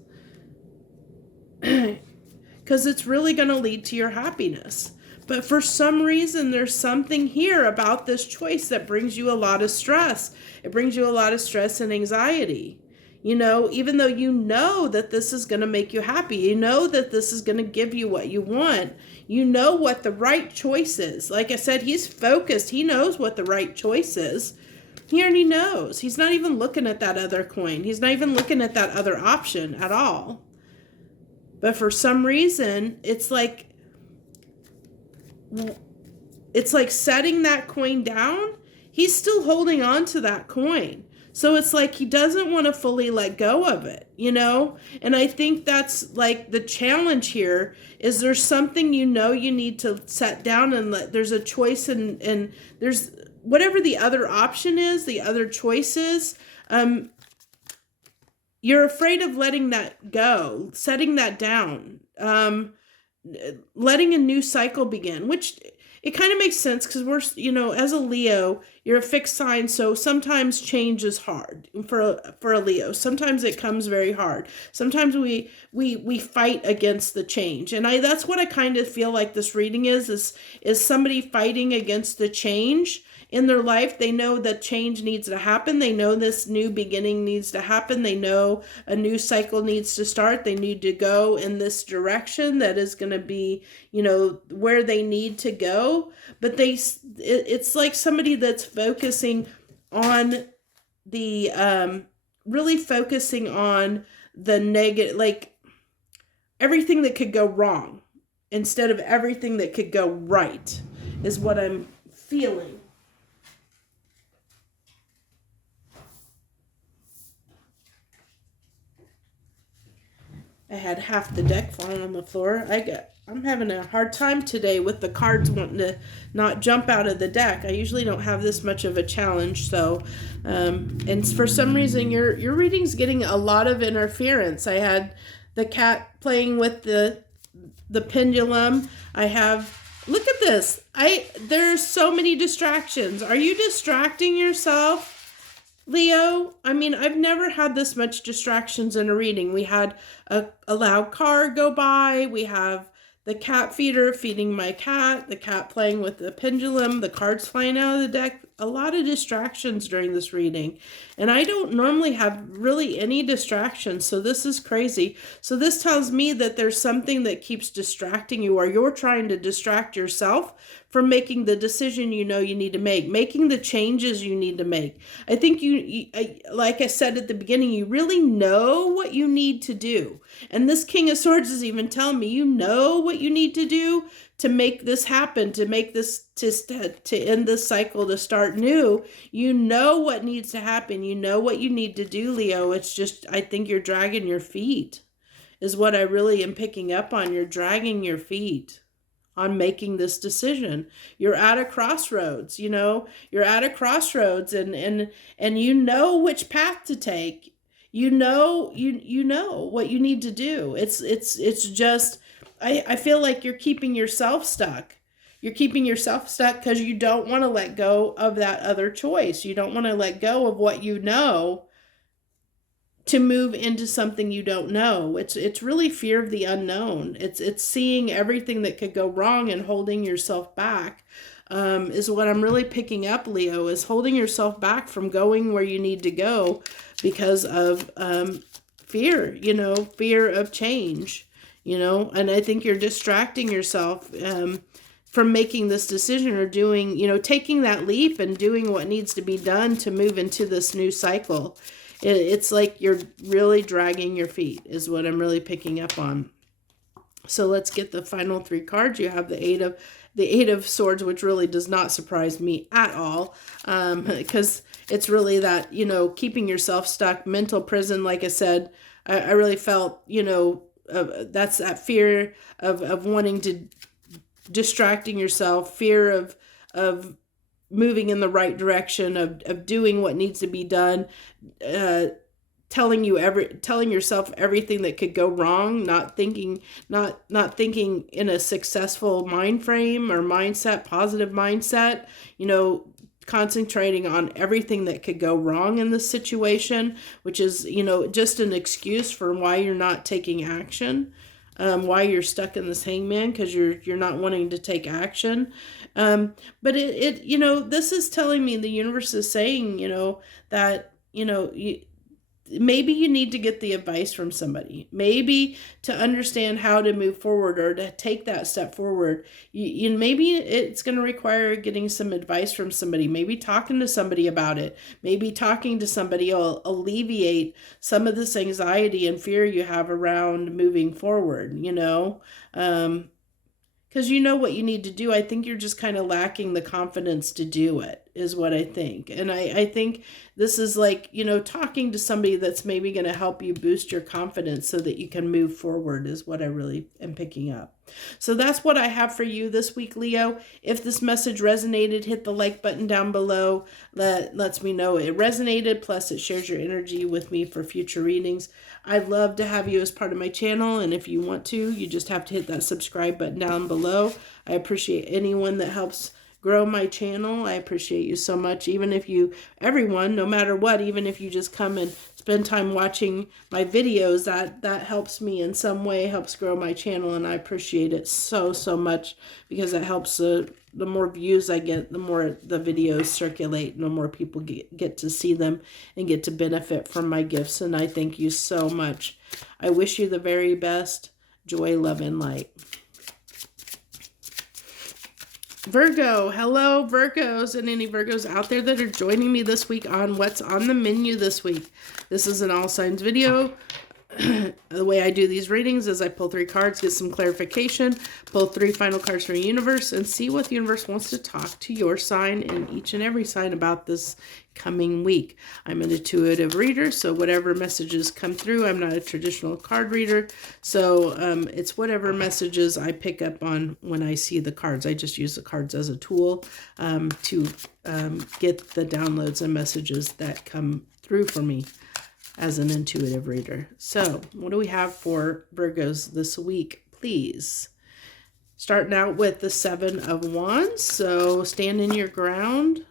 Because it's really going to lead to your happiness. But for some reason, there's something here about this choice that brings you a lot of stress. It brings you a lot of stress and anxiety. You know, even though you know that this is going to make you happy, you know that this is going to give you what you want, you know what the right choice is. Like I said, he's focused. He knows what the right choice is. He already knows. He's not even looking at that other coin. He's not even looking at that other option at all. But for some reason, it's like setting that coin down. He's still holding on to that coin. So it's like he doesn't want to fully let go of it, you know? And I think that's like the challenge here is there's something you need to set down and there's a choice and there's whatever the other option is, the other choice is, you're afraid of letting that go, setting that down, letting a new cycle begin, which it kind of makes sense because we're, as a Leo, you're a fixed sign. So sometimes change is hard for a Leo. Sometimes it comes very hard. Sometimes we fight against the change. And that's what I kind of feel like this reading is somebody fighting against the change in their life. They know that change needs to happen. They know this new beginning needs to happen. They know a new cycle needs to start. They need to go in this direction that is going to be, where they need to go. But it's like somebody that's focusing on the, really focusing on the negative, like everything that could go wrong instead of everything that could go right is what I'm feeling. I had half the deck falling on the floor. I'm having a hard time today with the cards wanting to not jump out of the deck. I usually don't have this much of a challenge. So, and for some reason, your reading's getting a lot of interference. I had the cat playing with the pendulum. Look at this. There's so many distractions. Are you distracting yourself, Leo? I mean, I've never had this much distractions in a reading. We had a loud car go by. We have the cat feeder feeding my cat, the cat playing with the pendulum, the cards flying out of the deck. A lot of distractions during this reading. And I don't normally have really any distractions, so this is crazy. So this tells me that there's something that keeps distracting you, or you're trying to distract yourself from making the decision you need to make, making the changes you need to make. I think like I said at the beginning, you really know what you need to do. And this King of Swords is even telling me you know what you need to do to make this happen, to make this, to end this cycle, to start new. You know what needs to happen. You know what you need to do, Leo. It's just, I think you're dragging your feet is what I really am picking up on. You're dragging your feet on making this decision. You're at a crossroads, you're at a crossroads and you know which path to take. You know what you need to do. It's just, I feel like you're keeping yourself stuck. You're keeping yourself stuck because you don't want to let go of that other choice. You don't want to let go of what you know to move into something you don't know. It's really fear of the unknown. It's seeing everything that could go wrong and holding yourself back, is what I'm really picking up, Leo, is holding yourself back from going where you need to go because of fear, fear of change. and I think you're distracting yourself from making this decision or doing, taking that leap and doing what needs to be done to move into this new cycle. It's like you're really dragging your feet is what I'm really picking up on. So let's get the final 3 cards. You have the Eight of Swords, which really does not surprise me at all, because it's really that, keeping yourself stuck, mental prison. Like I said, I really felt, that's that fear of wanting to, distracting yourself, fear of moving in the right direction, of doing what needs to be done, telling yourself everything that could go wrong, not thinking in a successful mind frame or mindset, positive mindset, concentrating on everything that could go wrong in this situation, which is, just an excuse for why you're not taking action, why you're stuck in this hangman, because you're not wanting to take action. But this is telling me, the universe is saying, that, maybe you need to get the advice from somebody, maybe to understand how to move forward or to take that step forward. Maybe it's going to require getting some advice from somebody, maybe talking to somebody about it, maybe talking to somebody will alleviate some of this anxiety and fear you have around moving forward, because you know what you need to do. I think you're just kind of lacking the confidence to do it, is what I think. And I think this is like, talking to somebody that's maybe going to help you boost your confidence so that you can move forward, is what I really am picking up. So that's what I have for you this week, Leo. If this message resonated, hit the like button down below. That lets me know it resonated, plus it shares your energy with me for future readings. I'd love to have you as part of my channel, and if you want to, you just have to hit that subscribe button down below. I appreciate anyone that helps grow my channel. I appreciate you so much. Even if everyone, no matter what, even if you just come and spend time watching my videos, that helps me in some way, helps grow my channel, and I appreciate it so much, because it helps. The more views I get, the more the videos circulate, and the more people get to see them and get to benefit from my gifts. And I thank you so much. I wish you the very best. Joy, love, and light. Virgo, hello Virgos, and any Virgos out there that are joining me this week on What's on the Menu this week. This is an all signs video. The way I do these readings is I pull 3 cards, get some clarification, pull 3 final cards from the universe, and see what the universe wants to talk to your sign and each and every sign about this coming week. I'm an intuitive reader, so whatever messages come through, I'm not a traditional card reader, so it's whatever messages I pick up on when I see the cards. I just use the cards as a tool to get the downloads and messages that come through for me as an intuitive reader. So what do we have for Virgos this week, please? Starting out with the 7 of Wands. So stand in your ground.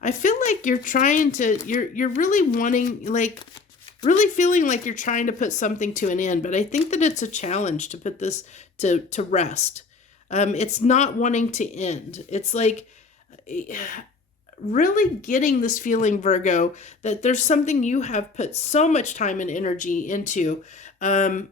I feel like you're trying to, you're really wanting, like, really feeling like you're trying to put something to an end, but I think that it's a challenge to put this to rest. It's not wanting to end. It's like, really getting this feeling, Virgo, that there's something you have put so much time and energy into, that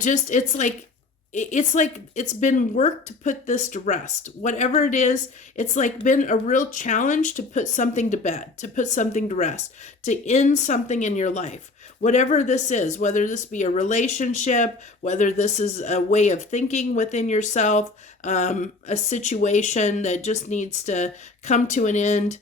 just, it's like it's been work to put this to rest. Whatever it is, it's like been a real challenge to put something to bed, to put something to rest, to end something in your life. Whatever this is, whether this be a relationship, whether this is a way of thinking within yourself, a situation that just needs to come to an end,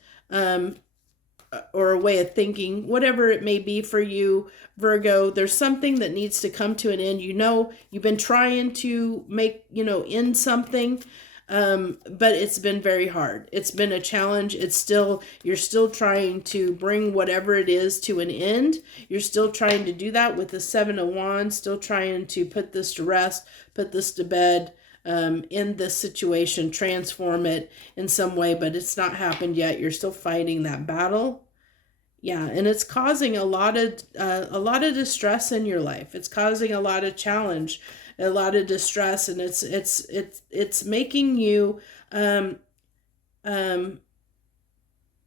or a way of thinking, whatever it may be for you, Virgo, there's something that needs to come to an end. You've been trying to make, end something, but it's been very hard. It's been a challenge. You're still trying to bring whatever it is to an end. You're still trying to do that with the 7 of Wands, still trying to put this to rest, put this to bed, in this situation, transform it in some way, but it's not happened yet. You're still fighting that battle. Yeah, and it's causing a lot of distress in your life. It's causing a lot of challenge, a lot of distress, and it's making you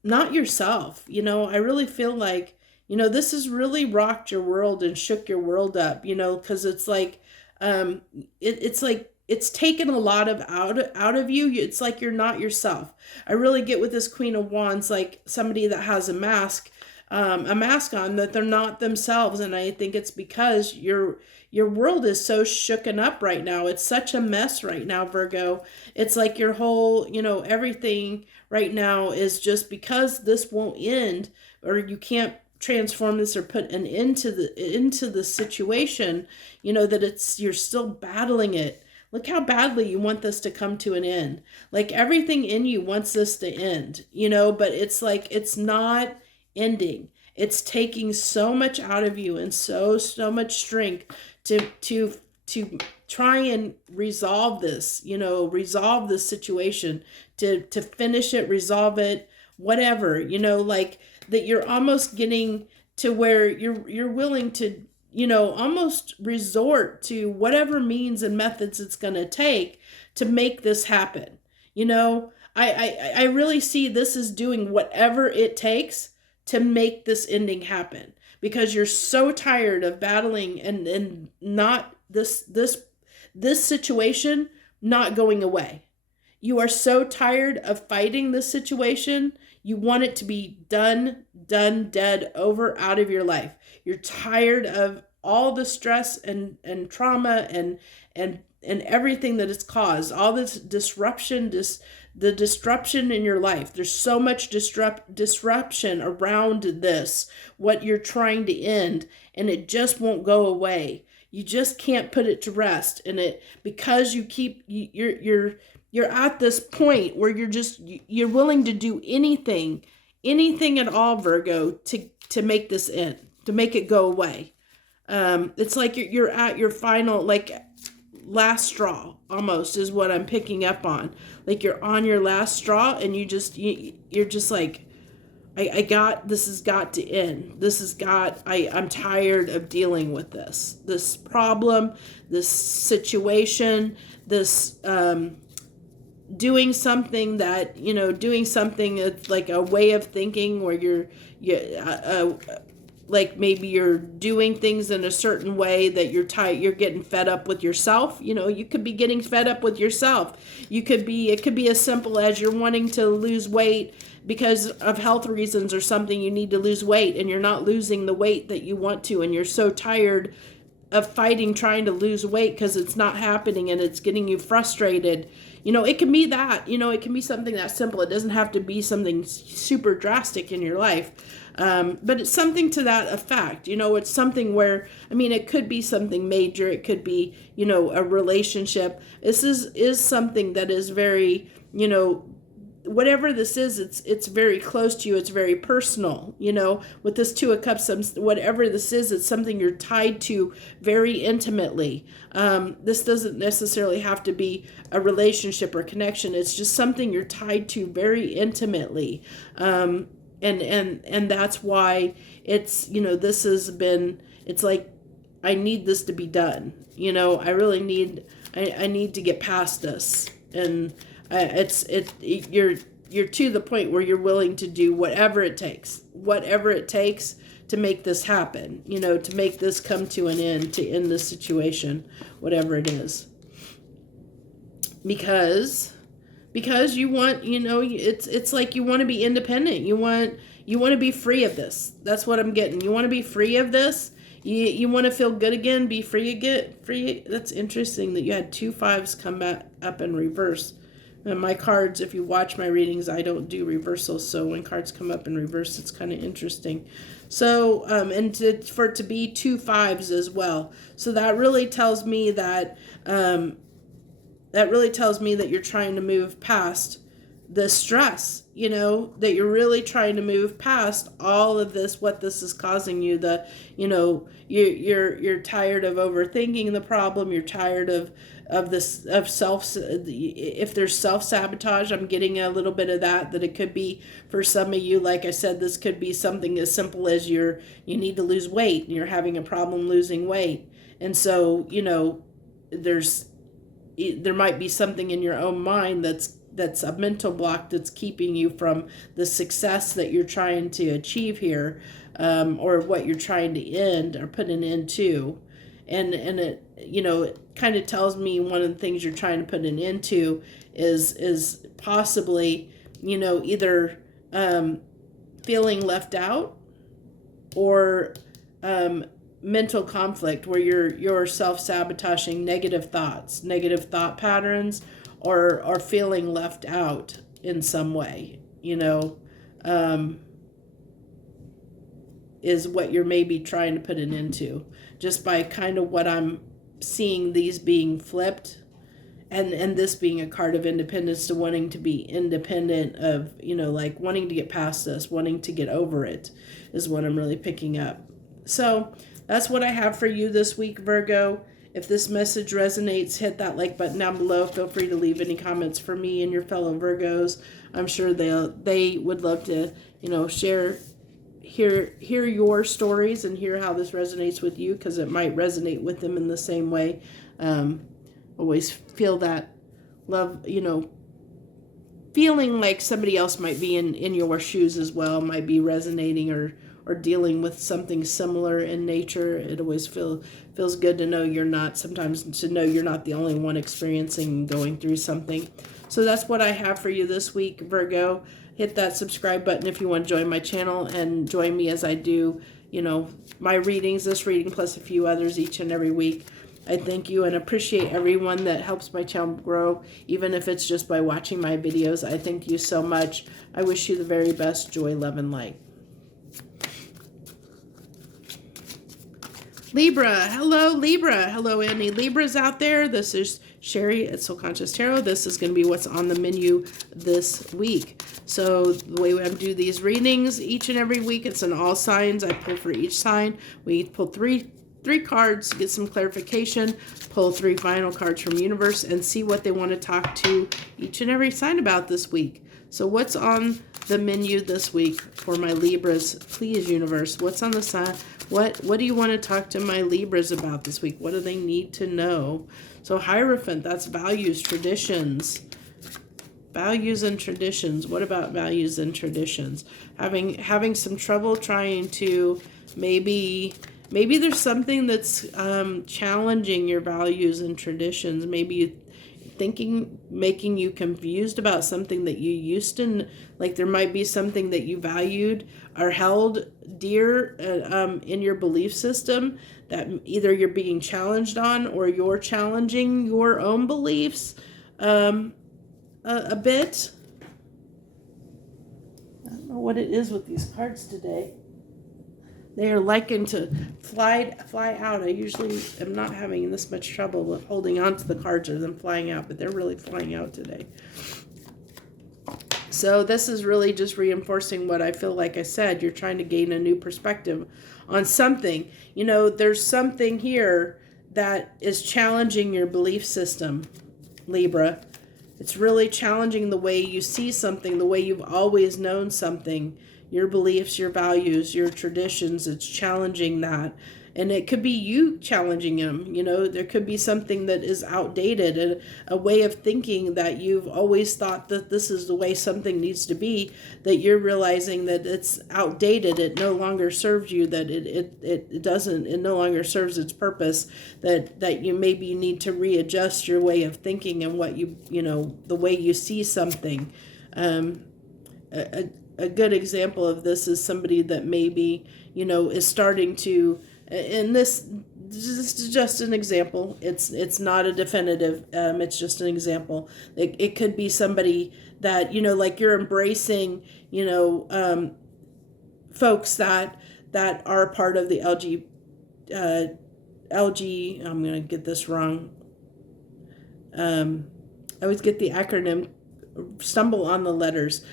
not yourself. I really feel like, This has really rocked your world and shook your world up, because it's like, it's like, it's taken a lot of out of you. It's like you're not yourself. I really get with this Queen of Wands, like somebody that has a mask on, that they're not themselves. And I think it's because your world is so shooken up right now. It's such a mess right now, Virgo. It's like your whole, everything right now is just because this won't end, or you can't transform this or put an end to the situation, that you're still battling it. Look how badly you want this to come to an end. Like everything in you wants this to end, but it's like, it's not ending. It's taking so much out of you and so much strength to try and resolve this, resolve this situation, to finish it, resolve it, whatever, like that you're almost getting to where you're willing to, almost resort to whatever means and methods it's going to take to make this happen. I really see this as doing whatever it takes to make this ending happen, because you're so tired of battling and not this situation not going away. You are so tired of fighting this situation. You want it to be done, dead, over, out of your life. You're tired of all the stress and trauma and everything that it's caused, all this disruption, the disruption in your life. There's so much disruption around this, what you're trying to end, and it just won't go away. You just can't put it to rest. And because you're at this point where you're willing to do anything at all, Virgo, to make this end, to make it go away. It's like you're at your final, like, last straw, almost, is what I'm picking up on. Like you're on your last straw, and you're just like, this has got to end. I'm tired of dealing with this problem, this situation, this, doing something that's like a way of thinking where like maybe you're doing things in a certain way that you're getting fed up with yourself. You could be getting fed up with yourself. It could be as simple as you're wanting to lose weight because of health reasons or something. You need to lose weight and you're not losing the weight that you want to, and you're so tired of fighting, trying to lose weight because it's not happening and it's getting you frustrated. It can be that, it can be something that simple. It doesn't have to be something super drastic in your life. But it's something to that effect. It's something where, it could be something major. It could be, a relationship. This is something that is very, whatever this is, it's very close to you. It's very personal, with this Two of Cups, whatever this is, it's something you're tied to very intimately. This doesn't necessarily have to be a relationship or connection. It's just something you're tied to very intimately. And that's why it's, this has been, it's like, I need this to be done. I really need, I need to get past this. And you're to the point where you're willing to do whatever it takes to make this happen, to make this come to an end, to end this situation, whatever it is. Because you want, it's like you want to be independent. You want to be free of this. That's what I'm getting. You want to be free of this. You want to feel good again, be free again. That's interesting that you had 2 5s come back up in reverse. And my cards, if you watch my readings, I don't do reversals. So when cards come up in reverse, it's kind of interesting. So, for it to be 2 5s as well. So that really tells me that, you're trying to move past the stress, that you're really trying to move past all of this, what this is causing you. You're tired of overthinking the problem. You're tired of if there's self-sabotage, I'm getting a little bit of that it could be for some of you. Like I said, this could be something as simple as you need to lose weight and you're having a problem losing weight. And so, there might be something in your own mind that's a mental block that's keeping you from the success that you're trying to achieve here. or what you're trying to end or put an end to. And it, it kind of tells me one of the things you're trying to put an end to is possibly, either feeling left out or mental conflict where you're self-sabotaging negative thoughts, negative thought patterns, or feeling left out in some way, is what you're maybe trying to put an end to, just by kind of what I'm seeing these being flipped, and this being a card of independence, to wanting to be independent of, like wanting to get past this, wanting to get over it, is what I'm really picking up. So that's what I have for you this week, Virgo. If this message resonates, hit that like button down below. Feel free to leave any comments for me and your fellow Virgos. I'm sure they would love to, hear your stories and hear how this resonates with you, because it might resonate with them in the same way. Always feel that love, feeling like somebody else might be in your shoes as well, might be resonating or dealing with something similar in nature. It always feels good to know sometimes to know you're not the only one experiencing and going through something. So that's what I have for you this week, Virgo. Hit that subscribe button if you want to join my channel and join me as I do, my readings, this reading plus a few others each and every week. I thank you and appreciate everyone that helps my channel grow, even if it's just by watching my videos. I thank you so much. I wish you the very best. Joy, love, and light. Libra. Hello, Libra. Hello, any Libras out there. This is Sherry at Soul Conscious Tarot. This is going to be what's on the menu this week. So the way I do these readings each and every week, it's an all signs. I pull for each sign. We pull three cards, get some clarification, pull 3 final cards from universe, and see what they want to talk to each and every sign about this week. So what's on the menu this week for my Libras? Please, universe, what's on the sign? What do you want to talk to my Libras about this week? What do they need to know? So Hierophant, that's values, traditions. Values and traditions. What about values and traditions? Having some trouble trying to maybe there's something that's challenging your values and traditions. Maybe you making you confused about something that you used to, like there might be something that you valued or held dear in your belief system that either you're being challenged on or you're challenging your own beliefs a bit. I don't know what it is with these cards today. They are likened to fly out. I usually am not having this much trouble with holding on to the cards or them flying out, but they're really flying out today. So this is really just reinforcing what I feel like I said. You're trying to gain a new perspective on something. There's something here that is challenging your belief system, Libra. It's really challenging the way you see something, the way you've always known something. Your beliefs, your values, your traditions, it's challenging that. And it could be you challenging them. There could be something that is outdated, a way of thinking that you've always thought that this is the way something needs to be, that you're realizing that it's outdated. It no longer serves you, that it no longer serves its purpose, that you maybe need to readjust your way of thinking and what the way you see something. A good example of this is somebody that maybe, is starting to, and this is just an example. It's not a definitive, it's just an example. It could be somebody that, like you're embracing, folks that are a part of the LG, I'm going to get this wrong. I always get the acronym, stumble on the letters.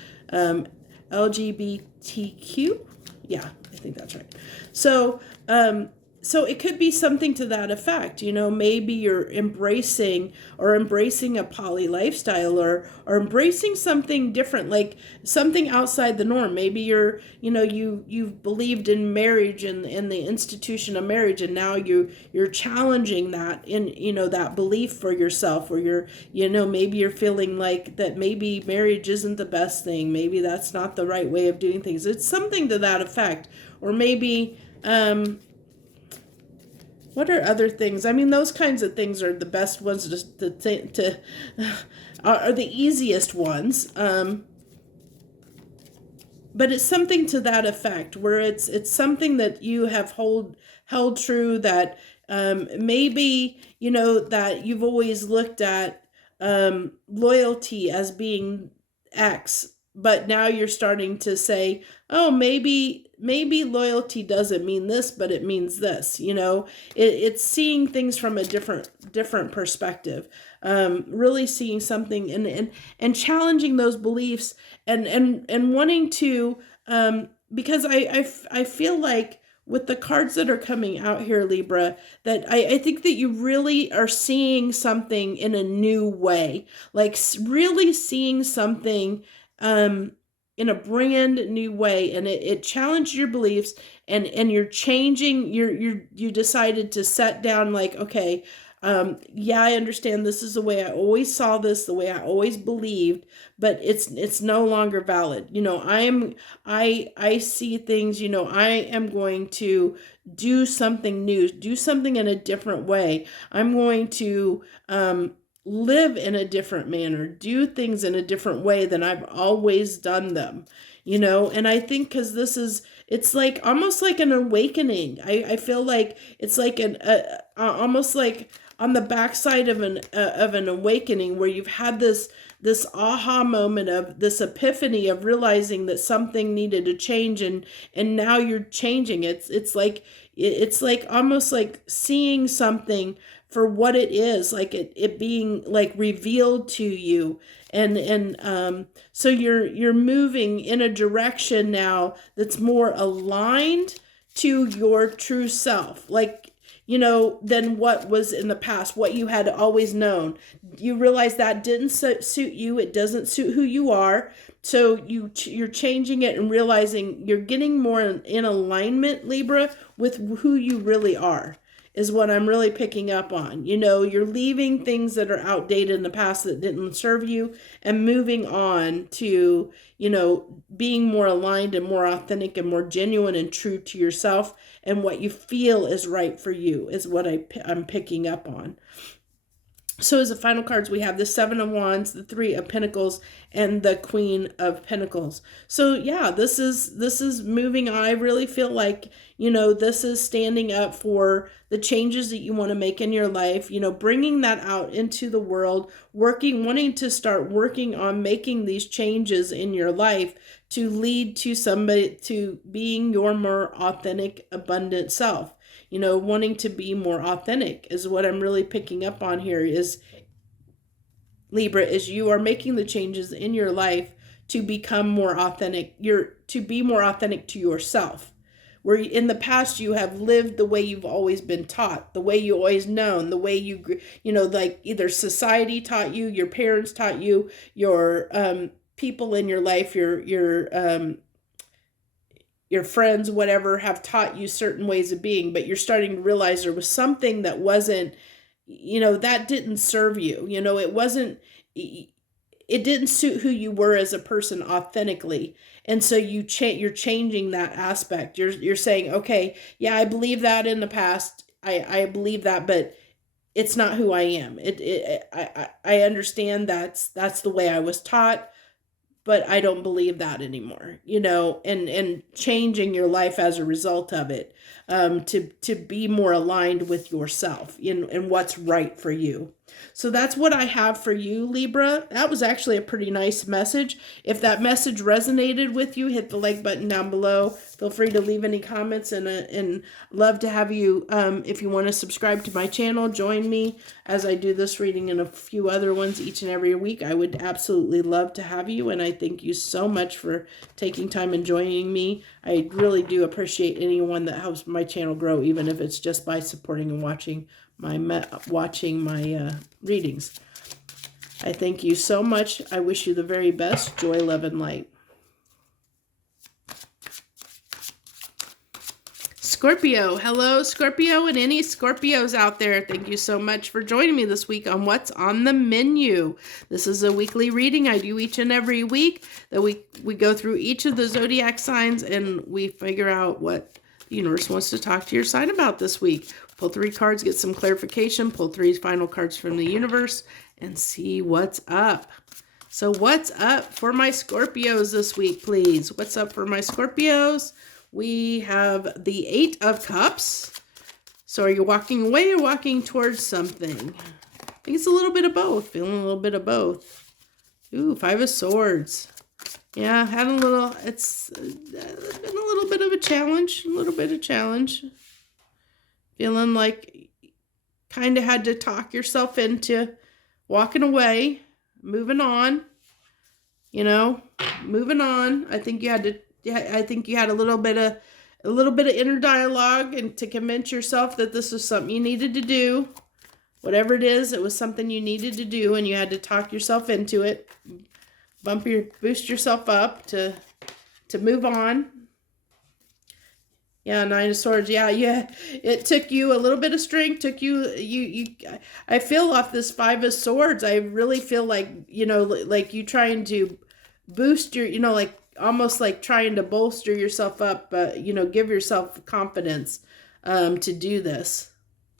LGBTQ? Yeah, I think that's right. So so it could be something to that effect. Maybe you're embracing a poly lifestyle, or embracing something different, like something outside the norm. Maybe you've believed in marriage and the institution of marriage, and now you're challenging that in that belief for yourself, or maybe you're feeling like that maybe marriage isn't the best thing, maybe that's not the right way of doing things. It's something to that effect. Or maybe what are other things? I mean, those kinds of things are the best ones are the easiest ones. But it's something to that effect, where it's something that you have held true, that maybe that you've always looked at loyalty as being X, but now you're starting to say, oh, maybe loyalty doesn't mean this, but it means this. It's seeing things from a different perspective. Really seeing something and challenging those beliefs, and wanting to, because I feel like with the cards that are coming out here, Libra, that I think that you really are seeing something in a new way, like really seeing something in a brand new way, and it challenged your beliefs, and you're changing. You decided to set down, like, okay, yeah, I understand this is the way I always saw this, the way I always believed, but it's no longer valid. I see things. I am going to do something new, do something in a different way. I'm going to live in a different manner, do things in a different way than I've always done them, and I think because it's like almost like an awakening. I feel like it's like almost like on the backside of an awakening, where you've had this aha moment, of this epiphany of realizing that something needed to change, and now you're changing. It's like almost like seeing something for what it is, like it being like revealed to you, and so you're moving in a direction now that's more aligned to your true self, like than what was in the past, what you had always known. You realize that didn't suit you, it doesn't suit who you are, so you're changing it and realizing you're getting more in alignment, Libra, with who you really are, is what I'm really picking up on. You're leaving things that are outdated in the past that didn't serve you, and moving on to, being more aligned and more authentic and more genuine and true to yourself, and what you feel is right for you, is what I'm picking up on. So as the final cards, we have the Seven of Wands, the Three of Pentacles, and the Queen of Pentacles. So yeah, this is moving on. I really feel like, this is standing up for the changes that you want to make in your life, bringing that out into the world, wanting to start working on making these changes in your life to lead to somebody, to being your more authentic, abundant self. Wanting to be more authentic is what I'm really picking up on here, is Libra, is you are making the changes in your life to become more authentic. To be more authentic to yourself. Where in the past you have lived the way you've always been taught, the way you always known, the way like either society taught you, your parents taught you, your people in your life, your friends, whatever, have taught you certain ways of being, but you're starting to realize there was something that wasn't, that didn't serve you. It didn't suit who you were as a person authentically. And so you're changing that aspect. You're saying, okay, yeah, I believe that in the past. I believe that, but it's not who I am. I understand that's the way I was taught, but I don't believe that anymore, and changing your life as a result of it, to be more aligned with yourself and what's right for you. So that's what I have for you, Libra. That was actually a pretty nice message. If that message resonated with you, hit the like button down below. Feel free to leave any comments, and love to have you, if you want to subscribe to my channel, join me as I do this reading and a few other ones each and every week. I would absolutely love to have you, and I thank you so much for taking time and joining me. I really do appreciate anyone that helps my channel grow, even if it's just by supporting and watching my readings. I thank you so much. I wish you the very best. Joy, love, and light. Scorpio. Hello, Scorpio, and any Scorpios out there. Thank you so much for joining me this week on What's on the Menu. This is a weekly reading I do each and every week. That we go through each of the zodiac signs and we figure out what the universe wants to talk to your sign about this week. Pull 3 cards, get some clarification, pull 3 final cards from the universe, and see what's up. So what's up for my Scorpios this week, please? What's up for my Scorpios? We have the 8 of Cups. So are you walking away or walking towards something? I think it's a little bit of both. Feeling a little bit of both. Ooh, 5 of Swords. Yeah, had a little, it's been a little bit of a challenge. A little bit of challenge. Feeling like kind of had to talk yourself into walking away, moving on. You know, moving on. I think you had to. I think you had a little bit of inner dialogue and to convince yourself that this was something you needed to do. Whatever it is, it was something you needed to do, and you had to talk yourself into it. Boost yourself up to move on. Yeah, 9 of Swords. Yeah. It took you a little bit of strength. I feel off this 5 of Swords. I really feel like, like you trying to boost your, like almost like trying to bolster yourself up, give yourself confidence to do this,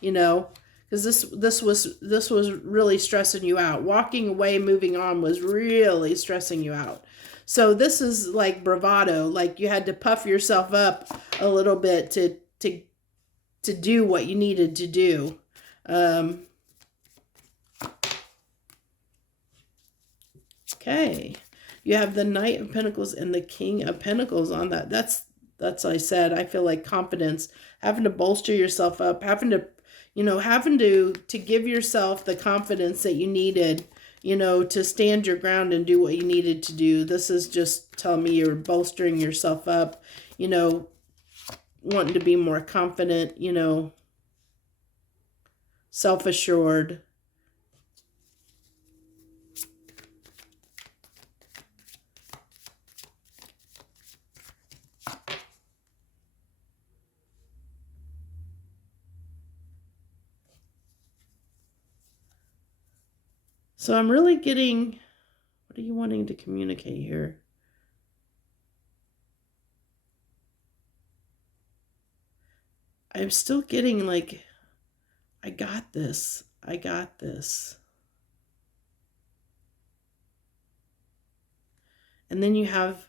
because this was really stressing you out. Walking away, moving on was really stressing you out. So this is like bravado, like you had to puff yourself up a little bit to do what you needed to do. Okay. You have the Knight of Pentacles and the King of Pentacles on that. That's I said, I feel like confidence, having to bolster yourself up, having to give yourself the confidence that you needed, to stand your ground and do what you needed to do. This is just telling me you're bolstering yourself up, wanting to be more confident, self-assured. So I'm really getting, what are you wanting to communicate here? I'm still getting like, I got this. I got this. And then you have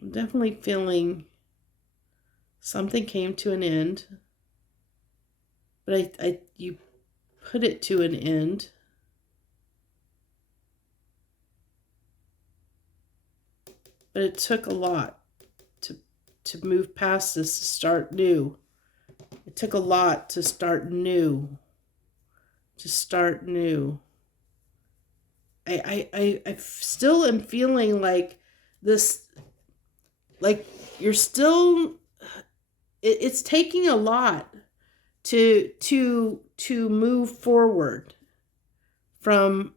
I'm definitely feeling something came to an end, but you put it to an end. But it took a lot to move past this, to start new. It took a lot to start new. I still am feeling like this, like you're still, it's taking a lot to move forward from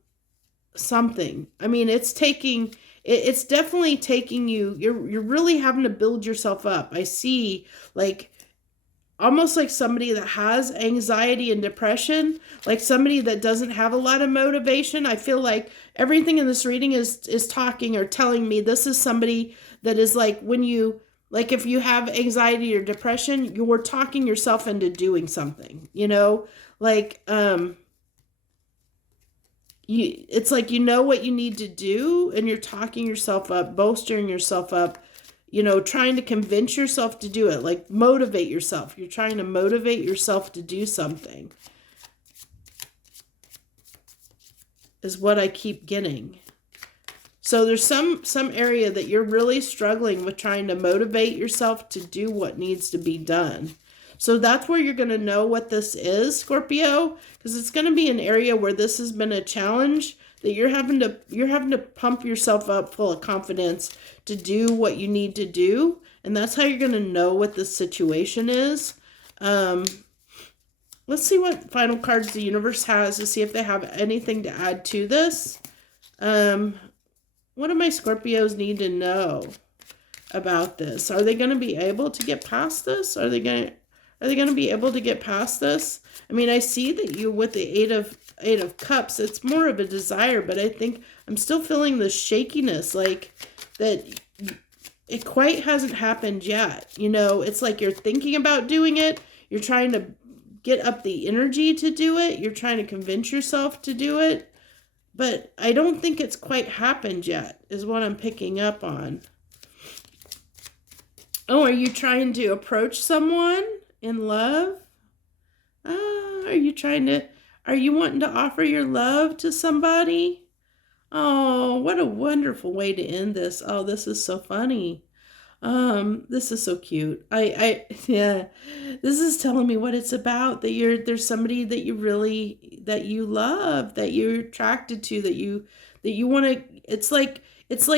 something. I mean, it's definitely taking you, you're really having to build yourself up. I see like almost like somebody that has anxiety and depression, like somebody that doesn't have a lot of motivation. I feel like everything in this reading is talking or telling me this is somebody that is like, when you, like if you have anxiety or depression, you're talking yourself into doing something, like, it's like, what you need to do, and you're talking yourself up, bolstering yourself up, trying to convince yourself to do it, like motivate yourself. You're trying to motivate yourself to do something. is what I keep getting. So there's some area that you're really struggling with trying to motivate yourself to do what needs to be done. So that's where you're going to know what this is, Scorpio, because it's going to be an area where this has been a challenge that you're having to pump yourself up full of confidence to do what you need to do. And that's how you're going to know what the situation is. Let's see what final cards the universe has to see if they have anything to add to this. What do my Scorpios need to know about this? Are they going to be able to get past this? Are they going to be able to get past this? I mean, I see that you with the Eight of Cups, it's more of a desire, but I think I'm still feeling the shakiness, like that it quite hasn't happened yet. You know, it's like you're thinking about doing it. You're trying to get up the energy to do it. You're trying to convince yourself to do it. But I don't think it's quite happened yet, is what I'm picking up on. Oh, are you trying to approach someone in love? Are you wanting to offer your love to somebody? Oh, what a wonderful way to end this. Oh, this is so funny. This is so cute. Yeah, this is telling me what it's about, that there's somebody that you love, that you're attracted to, that you want to, it's like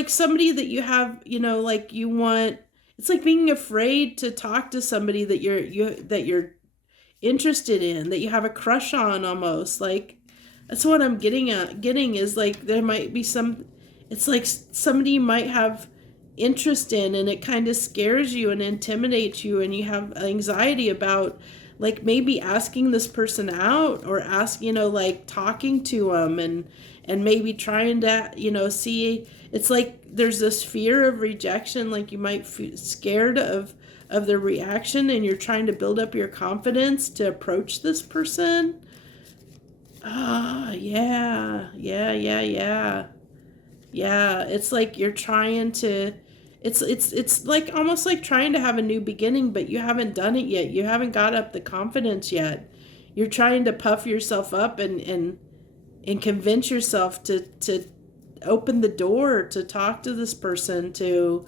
somebody that you have, you know, like you want, it's like being afraid to talk to somebody that you're interested in, that you have a crush on almost. Like, that's what I'm getting is like, there might be it's like somebody you might have interest in, and it kind of scares you and intimidates you, and you have anxiety about like maybe asking this person out, or like talking to them, and maybe trying to, see. It's like there's this fear of rejection, like you might feel scared of the reaction, and you're trying to build up your confidence to approach this person. Yeah, it's like you're trying to, it's like almost like trying to have a new beginning, but you haven't done it yet. You haven't got up the confidence yet. You're trying to puff yourself up and convince yourself to open the door, to talk to this person, to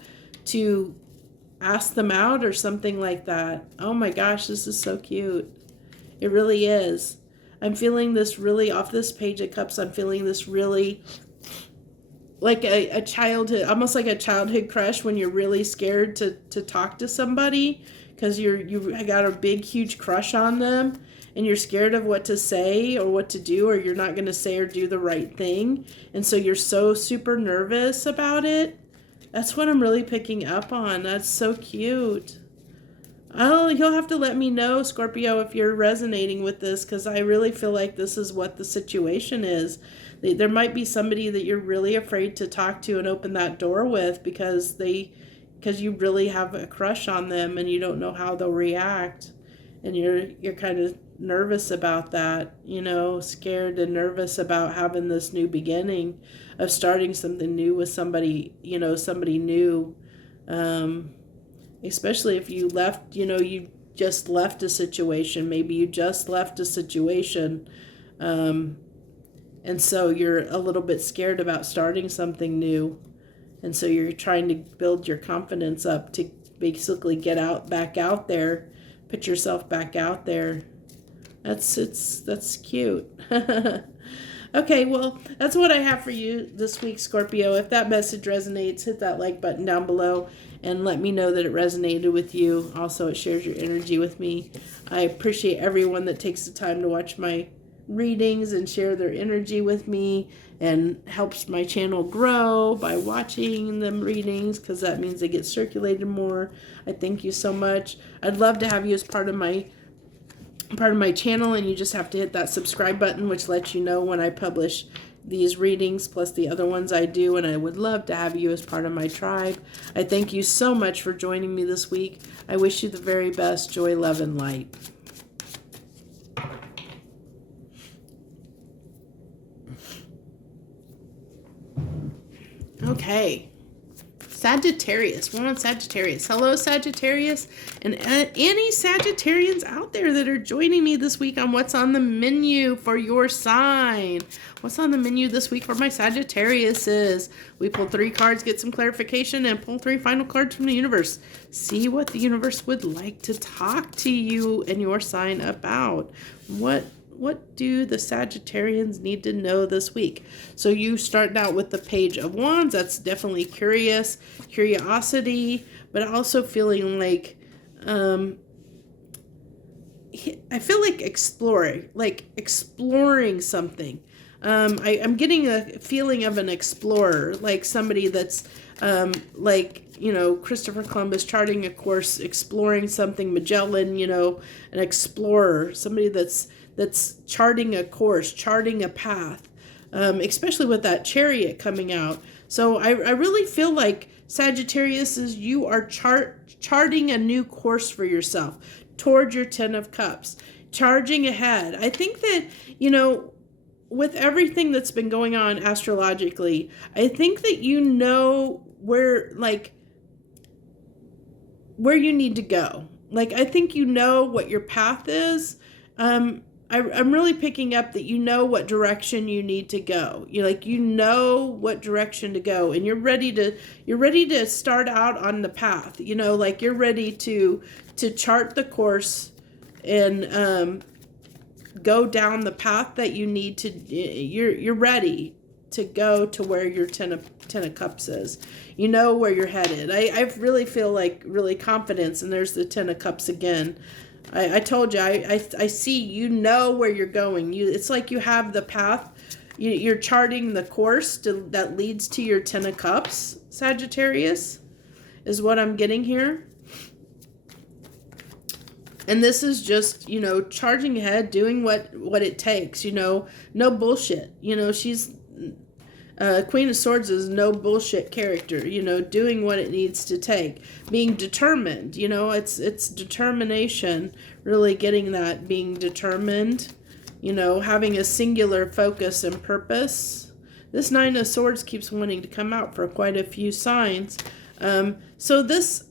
ask them out or something like that. Oh my gosh, this is so cute. It really is. I'm feeling this really, off this Page of Cups, I'm feeling this really like a childhood, almost like a childhood crush, when you're really scared to talk to somebody because you got a big, huge crush on them, and you're scared of what to say or what to do, or you're not going to say or do the right thing. And so you're so super nervous about it. That's what I'm really picking up on. That's so cute. Oh, you'll have to let me know, Scorpio, if you're resonating with this, because I really feel like this is what the situation is. There might be somebody that you're really afraid to talk to and open that door with because you really have a crush on them, and you don't know how they'll react, and you're kind of nervous about that, scared and nervous about having this new beginning of starting something new with somebody, somebody new. Especially if you left, you just left a situation. Maybe you just left a situation. And so you're a little bit scared about starting something new. And so you're trying to build your confidence up to basically back out there, put yourself back out there. That's cute. Okay, well, that's what I have for you this week, Scorpio. If that message resonates, hit that like button down below and let me know that it resonated with you. Also, it shares your energy with me. I appreciate everyone that takes the time to watch my readings and share their energy with me, and helps my channel grow by watching them readings, because that means they get circulated more. I thank you so much. I'd love to have you as part of my channel, and you just have to hit that subscribe button, which lets you know when I publish these readings plus the other ones I do, and I would love to have you as part of my tribe. I thank you so much for joining me this week. I wish you the very best. Joy, love, and light. Okay. Sagittarius. We're on Sagittarius. Hello, Sagittarius. And any Sagittarians out there that are joining me this week on what's on the menu for your sign. What's on the menu this week for my Sagittarius is we pull 3 cards, get some clarification, and pull 3 final cards from the universe. See what the universe would like to talk to you and your sign about. What do the Sagittarians need to know this week? So you start out with the Page of Wands. That's definitely curiosity, but also feeling like, I feel like exploring something. I'm getting a feeling of an explorer, like somebody that's, Christopher Columbus charting a course, exploring something, Magellan, an explorer, somebody that's charting a course, charting a path, especially with that Chariot coming out. So I really feel like Sagittarius is you are charting a new course for yourself toward your 10 of Cups, charging ahead. I think that, with everything that's been going on astrologically, I think that where you need to go. I think what your path is. I'm really picking up that what direction you need to go. What direction to go, and you're ready to start out on the path. You're ready to chart the course and go down the path that you need to. You're ready to go to where your 10 of Cups is. Where you're headed. I really feel like really confidence, and there's the 10 of Cups again. I told you, I see, where you're going. It's like you have the path. You're charting the course that leads to your 10 of Cups, Sagittarius, is what I'm getting here. And this is just, charging ahead, doing what it takes, no bullshit. She's, Queen of Swords is no bullshit character, doing what it needs to take, being determined, it's determination, really getting that, being determined, having a singular focus and purpose. This 9 of Swords keeps wanting to come out for quite a few signs. So this,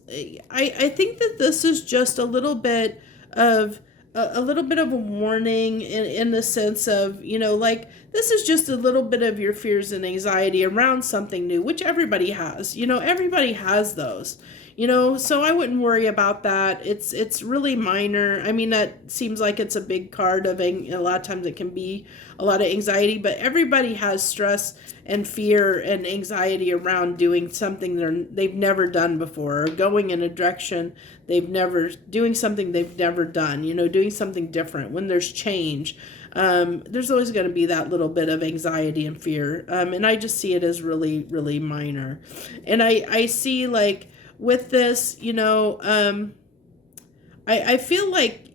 I think that this is just a little bit of a warning in the sense of, this is just a little bit of your fears and anxiety around something new, which everybody has, everybody has those, so I wouldn't worry about that. It's really minor. I mean, that seems like it's a big card of, a lot of times it can be a lot of anxiety, but everybody has stress and fear and anxiety around doing something they've never done before, or going in a direction doing something they've never done, doing something different. When there's change, there's always going to be that little bit of anxiety and fear. And I just see it as really, really minor. And I see, with this, I feel like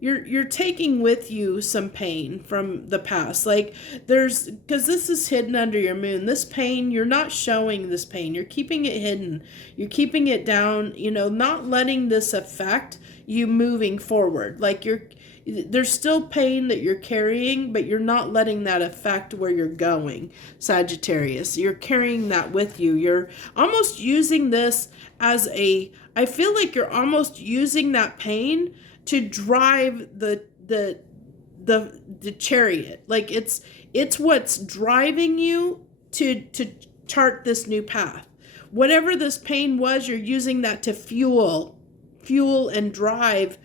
you're taking with you some pain from the past. Because this is hidden under your moon. This pain, you're not showing this pain. You're keeping it hidden. You're keeping it down, not letting this affect you moving forward. There's still pain that you're carrying, but you're not letting that affect where you're going, Sagittarius. You're carrying that with you. You're almost using this as I feel like you're almost using that pain to drive the chariot. It's what's driving you to chart this new path. Whatever this pain was, you're using that to fuel and drive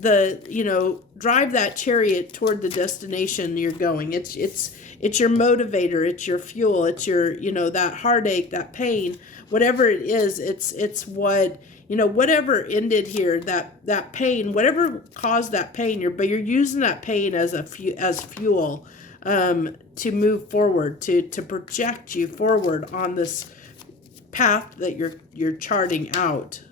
drive that chariot toward the destination you're going. It's your motivator, it's your fuel, it's your, that heartache, that pain, whatever it is, it's what, whatever ended here, that pain, whatever caused that pain, but you're using that pain as fuel, to move forward, to project you forward on this path that you're charting out.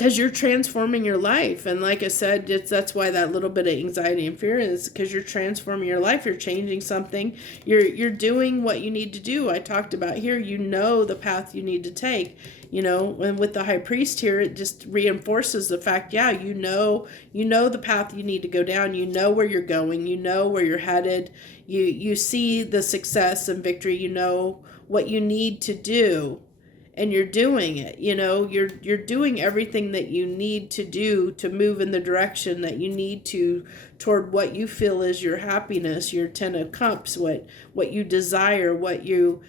because you're transforming your life. And like I said, that's why that little bit of anxiety and fear is, because you're transforming your life. You're changing something. You're doing what you need to do. I talked about here, you know the path you need to take, you know, and with the high priest here, it just reinforces the fact, yeah, you know the path you need to go down. You know where you're going. You know where you're headed. You see the success and victory. You know what you need to do. And you're doing it, you know, you're doing everything that you need to do to move in the direction that you need to, toward what you feel is your happiness, your 10 of cups, what you desire, what you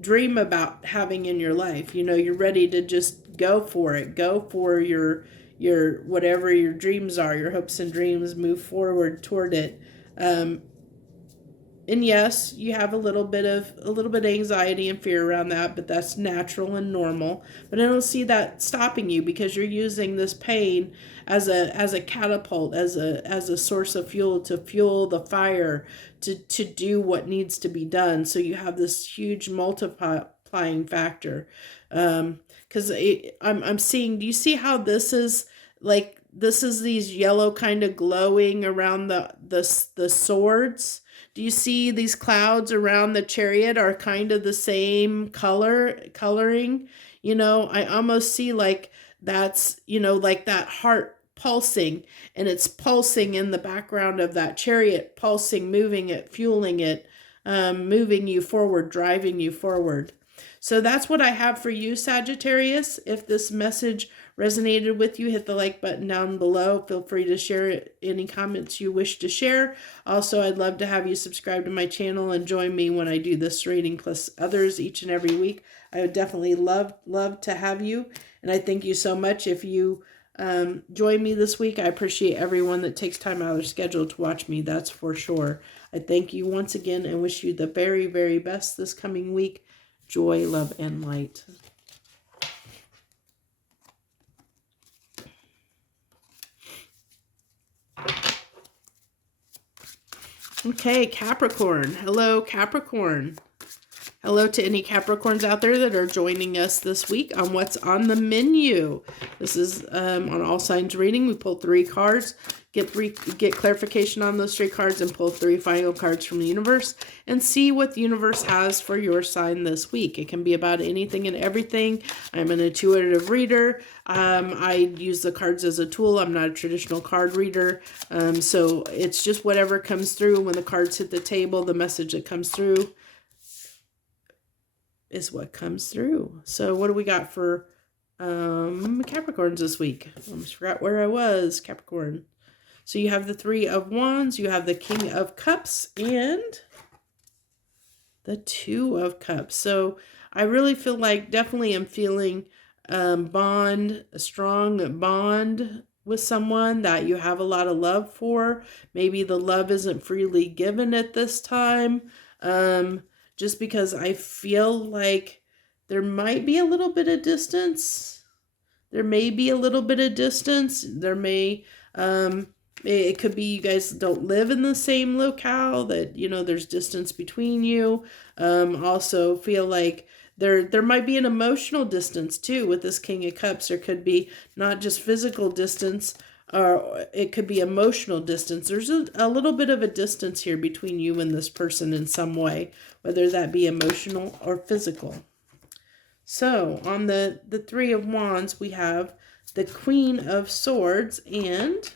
dream about having in your life. You know, you're ready to just go for it. Go for your whatever your dreams are, your hopes and dreams, move forward toward it. And yes, you have a little bit of anxiety and fear around that, but that's natural and normal. But I don't see that stopping you, because you're using this pain as a catapult, as a source of fuel, to fuel the fire, to do what needs to be done. So you have this huge multiplying factor. Because I'm seeing, do you see how this is like, this is these yellow kind of glowing around the swords? Do you see these clouds around the chariot are kind of the same coloring? You know, I almost see like that's, you know, like that heart pulsing, and it's pulsing in the background of that chariot, pulsing, moving it, fueling it, moving you forward, driving you forward. So that's what I have for you, Sagittarius. If this message resonated with you, hit the like button down below. Feel free to share any comments you wish to share. Also, I'd love to have you subscribe to my channel and join me when I do this reading plus others each and every week. I would definitely love to have you. And I thank you so much if you join me this week. I appreciate everyone that takes time out of their schedule to watch me. That's for sure. I thank you once again and wish you the very, very best this coming week. Joy, love, and light. Okay, Capricorn. Hello, Capricorn. Hello to any Capricorns out there that are joining us this week on What's on the Menu. This is on All Signs reading. We pull 3 cards, get clarification on those 3 cards, and pull 3 final cards from the universe and see what the universe has for your sign this week. It can be about anything and everything. I'm an intuitive reader. I use the cards as a tool. I'm not a traditional card reader. So it's just whatever comes through. When the cards hit the table, the message that comes through is what comes through. So what do we got for Capricorns this week? I almost forgot where I was. Capricorn. So you have the 3 of Wands, you have the King of Cups, and the 2 of Cups. So I really feel like, definitely am feeling a strong bond with someone that you have a lot of love for. Maybe the love isn't freely given at this time. Just because I feel like there might be a little bit of distance. There may, it could be you guys don't live in the same locale, that, you know, there's distance between you. Also feel like there might be an emotional distance too with this King of Cups. There could be not just physical distance, or it could be emotional distance. There's a little bit of a distance here between you and this person in some way, whether that be emotional or physical. So on the 3 of Wands, we have the Queen of Swords and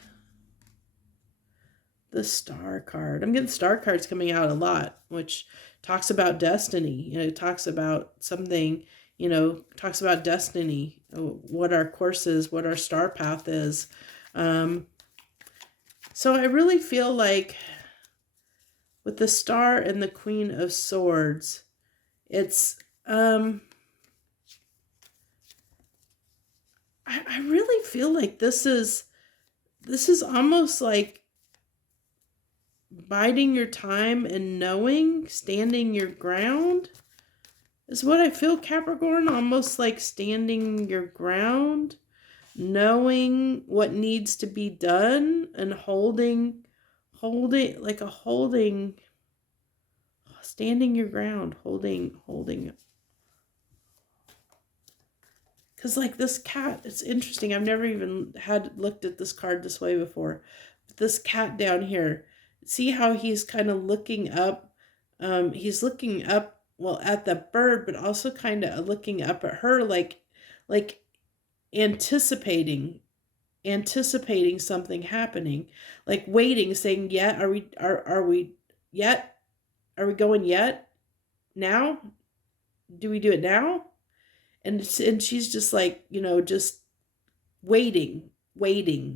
the Star card. I'm getting Star cards coming out a lot, which talks about destiny. You know, it talks about something, you know, talks about destiny, what our course is, what our star path is. So I really feel like with the Star and the Queen of Swords, it's I really feel like this is almost like biding your time and knowing, standing your ground is what I feel, Capricorn. Almost like standing your ground, knowing what needs to be done, and standing your ground, holding. Because like this cat, it's interesting. I've never even had looked at this card this way before. But this cat down here, see how he's kind of looking up. He's looking up, well, at the bird, but also kind of looking up at her, like anticipating something happening, like waiting, saying, "Yeah, are we yet? Are we going yet? Now? Do we do it now?" And she's just like, just waiting. Really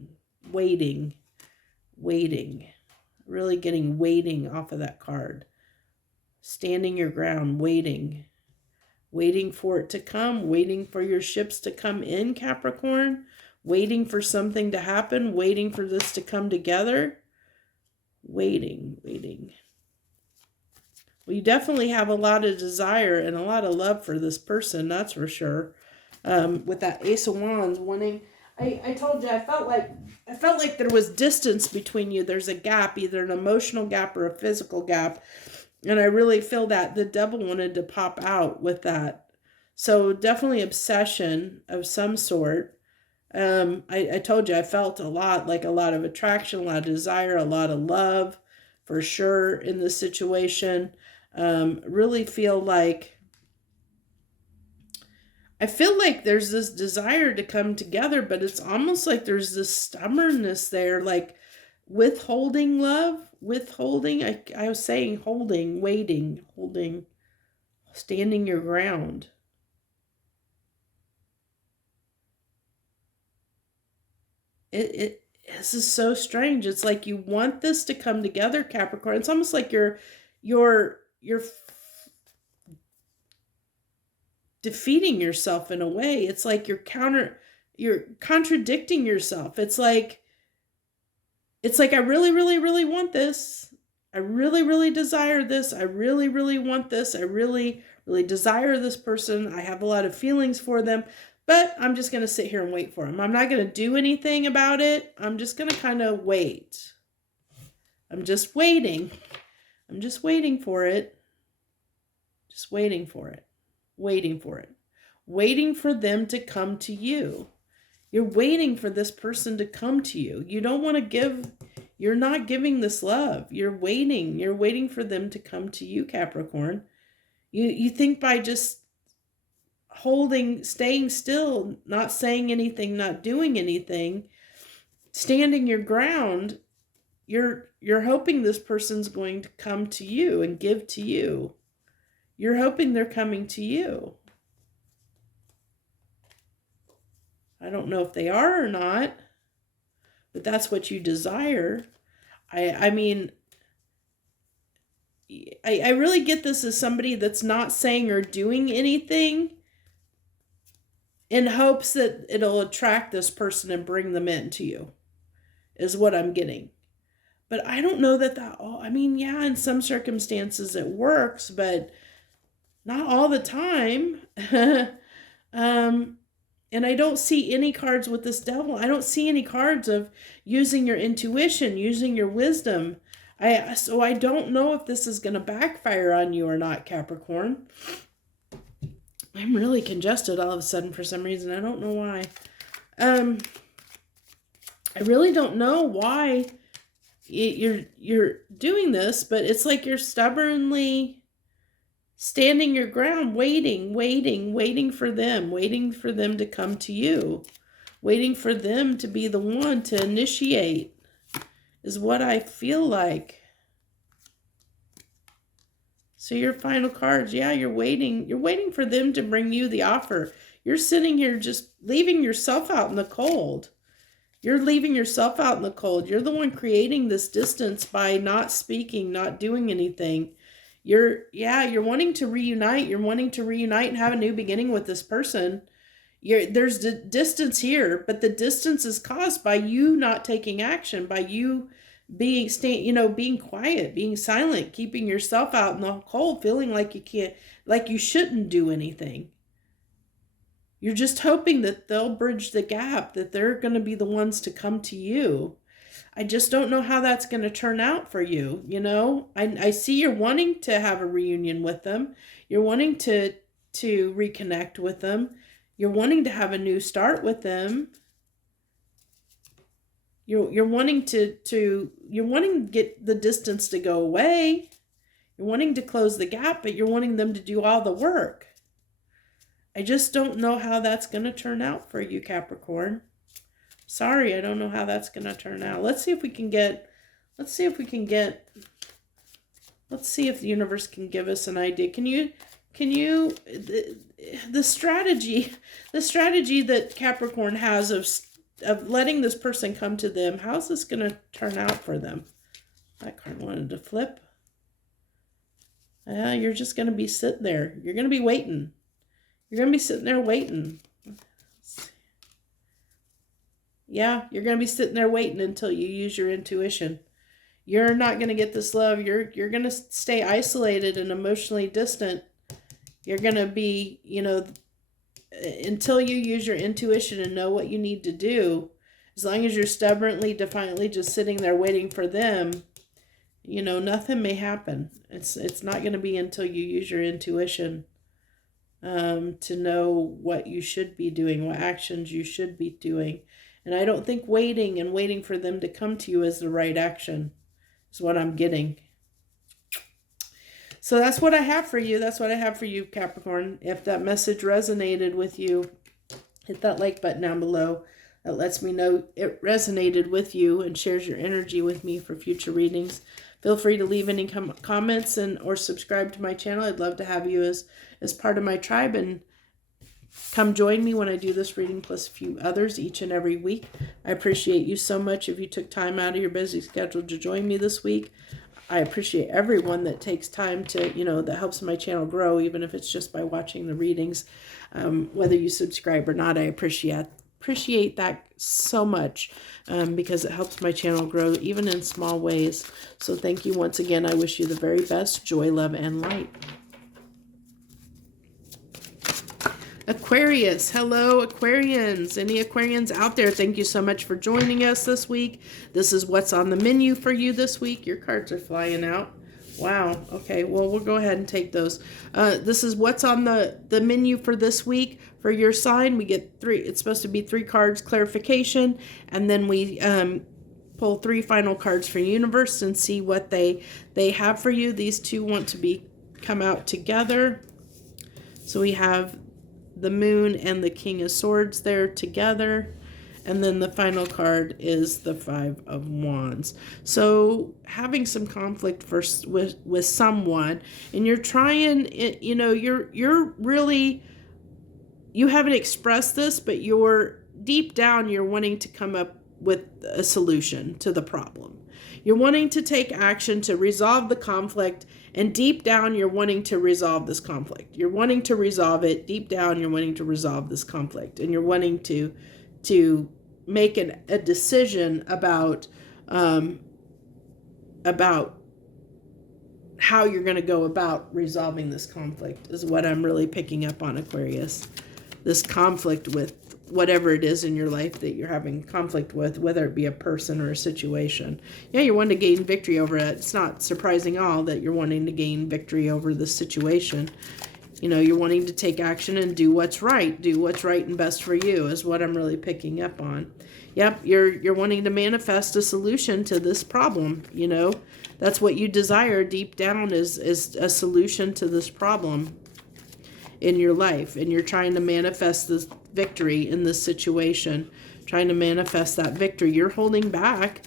getting waiting off of that card. Standing your ground, waiting for it to come, waiting for your ships to come in, Capricorn, waiting for something to happen, waiting for this to come together, waiting. Well, you definitely have a lot of desire and a lot of love for this person, that's for sure. With that Ace of Wands, wanting, I told you, I felt like there was distance between you. There's a gap, either an emotional gap or a physical gap. And I really feel that the devil wanted to pop out with that. So definitely obsession of some sort. I told you, I felt a lot of attraction, a lot of desire, a lot of love for sure in this situation. Really feel like, I feel like there's this desire to come together, but it's almost like there's this stubbornness there, like withholding love, I was saying holding, waiting, holding, standing your ground. This is so strange. It's like you want this to come together, Capricorn. It's almost like you're defeating yourself in a way. It's like you're contradicting yourself. It's like I really, really, really want this. I really, really desire this. I really, really want this. I really, really desire this person. I have a lot of feelings for them, but I'm just going to sit here and wait for them. I'm not going to do anything about it. I'm just going to kind of wait. I'm just waiting. I'm just waiting for it. Just waiting for it. Waiting for it. Waiting for them to come to you. You're waiting for this person to come to you. You don't want to give, you're not giving this love. You're waiting for them to come to you, Capricorn. You think by just holding, staying still, not saying anything, not doing anything, standing your ground, you're hoping this person's going to come to you and give to you. You're hoping they're coming to you. I don't know if they are or not, but that's what you desire. I mean, I really get this as somebody that's not saying or doing anything in hopes that it'll attract this person and bring them into you, is what I'm getting. But I don't know I mean, yeah, in some circumstances it works, but not all the time. And I don't see any cards with this devil. I don't see any cards of using your intuition, using your wisdom. So I don't know if this is going to backfire on you or not, Capricorn. I'm really congested all of a sudden for some reason. I don't know why. I really don't know why you're doing this, but it's like you're stubbornly standing your ground, waiting for them to come to you, waiting for them to be the one to initiate, is what I feel like. So your final cards, yeah, you're waiting for them to bring you the offer. You're sitting here just leaving yourself out in the cold. You're leaving yourself out in the cold. You're the one creating this distance by not speaking, not doing anything. You're wanting to reunite. You're wanting to reunite and have a new beginning with this person. There's distance here, but the distance is caused by you not taking action, by you being quiet, being silent, keeping yourself out in the cold, feeling like you shouldn't do anything. You're just hoping that they'll bridge the gap, that they're going to be the ones to come to you. I just don't know how that's going to turn out for you. I see you're wanting to have a reunion with them. You're wanting to reconnect with them. You're wanting to have a new start with them. You're wanting you're wanting to get the distance to go away. You're wanting to close the gap, but you're wanting them to do all the work. I just don't know how that's going to turn out for you, Capricorn. Sorry, I don't know how that's going to turn out. Let's see if the universe can give us an idea. The strategy that Capricorn has of letting this person come to them, how's this going to turn out for them? That card wanted to flip. You're just going to be sitting there. You're going to be waiting. You're going to be sitting there waiting. Yeah, you're going to be sitting there waiting until you use your intuition. You're not going to get this love. You're going to stay isolated and emotionally distant. You're going to be, until you use your intuition and know what you need to do. As long as you're stubbornly, defiantly just sitting there waiting for them, nothing may happen. It's not going to be until you use your intuition to know what you should be doing, what actions you should be doing. And I don't think waiting for them to come to you is the right action, is what I'm getting. So that's what I have for you. That's what I have for you, Capricorn. If that message resonated with you, hit that like button down below. That lets me know it resonated with you and shares your energy with me for future readings. Feel free to leave any comments or subscribe to my channel. I'd love to have you as part of my tribe, and come join me when I do this reading plus a few others each and every week. I appreciate you so much if you took time out of your busy schedule to join me this week. I appreciate everyone that takes time to, that helps my channel grow, even if it's just by watching the readings. Whether you subscribe or not, I appreciate that so much because it helps my channel grow even in small ways. So thank you once again. I wish you the very best joy, love, and light. Aquarius. Hello, Aquarians. Any Aquarians out there, thank you so much for joining us this week. This is what's on the menu for you this week. Your cards are flying out. Wow. Okay, well, we'll go ahead and take those. This is what's on the menu for this week. For your sign, we get 3. It's supposed to be 3 cards clarification, and then we pull 3 final cards for the universe and see what they have for you. These two want to come out together. So we have the Moon and the King of Swords there together. And then the final card is the 5 of Wands. So having some conflict first with someone, and you're trying, you're really, you haven't expressed this, but you're deep down, you're wanting to come up with a solution to the problem. You're wanting to take action to resolve the conflict, and deep down, you're wanting to resolve this conflict. You're wanting to resolve it. Deep down, you're wanting to resolve this conflict, and you're wanting to make a decision about how you're going to go about resolving this conflict is what I'm really picking up on, Aquarius. This conflict with whatever it is in your life that you're having conflict with, whether it be a person or a situation. Yeah, you're wanting to gain victory over it. It's not surprising at all that you're wanting to gain victory over the situation. You're wanting to take action and do what's right. Do what's right and best for you is what I'm really picking up on. Yep, you're wanting to manifest a solution to this problem. That's what you desire deep down is a solution to this problem in your life, and you're trying to manifest this victory in this situation, trying to manifest that victory. You're holding back,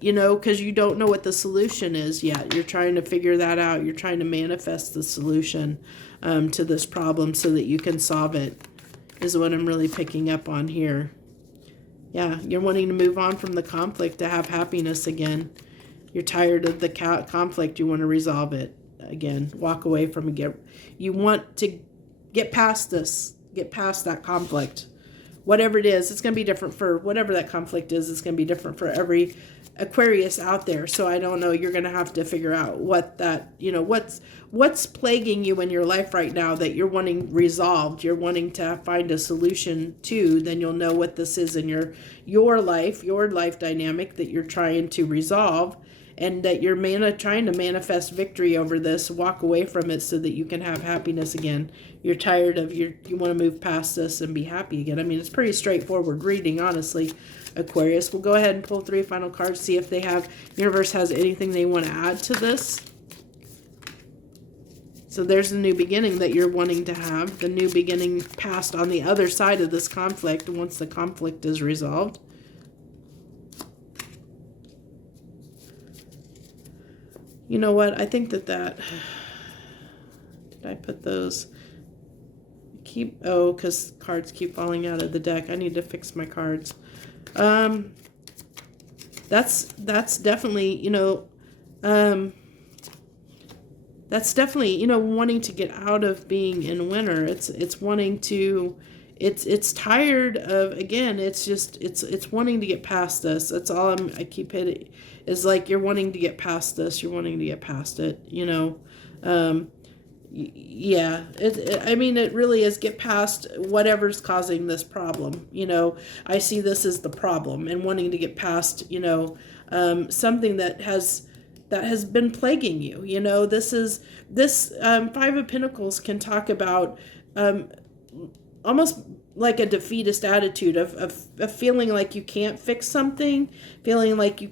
because you don't know what the solution is yet. You're trying to figure that out. You're trying to manifest the solution to this problem so that you can solve it, is what I'm really picking up on here. Yeah, you're wanting to move on from the conflict to have happiness again. You're tired of the conflict. You want to resolve it again. Walk away from it. You want to get past this. Get past that conflict. Whatever it is, it's going to be different for whatever that conflict is. It's going to be different for every Aquarius out there. So I don't know. You're going to have to figure out what that, what's plaguing you in your life right now that you're wanting resolved. You're wanting to find a solution to. Then you'll know what this is in your life dynamic that you're trying to resolve. and that you're trying to manifest victory over this, walk away from it so that you can have happiness again. You're tired of you want to move past this and be happy again. I mean, it's pretty straightforward reading, honestly, Aquarius. We'll go ahead and pull 3 final cards, see if universe has anything they want to add to this. So there's a new beginning that you're wanting to have, the new beginning past on the other side of this conflict once the conflict is resolved. You know what? I think that did I put those? Because cards keep falling out of the deck. I need to fix my cards. That's definitely, that's definitely, wanting to get out of being in winter. It's wanting to, it's tired of, again, it's wanting to get past this. That's all I keep hitting, is like, you're wanting to get past this. You're wanting to get past it, yeah, I mean, it really is get past whatever's causing this problem. I see this as the problem and wanting to get past, something that has been plaguing you. This 5 of Pentacles can talk about almost like a defeatist attitude of feeling like you can't fix something, feeling like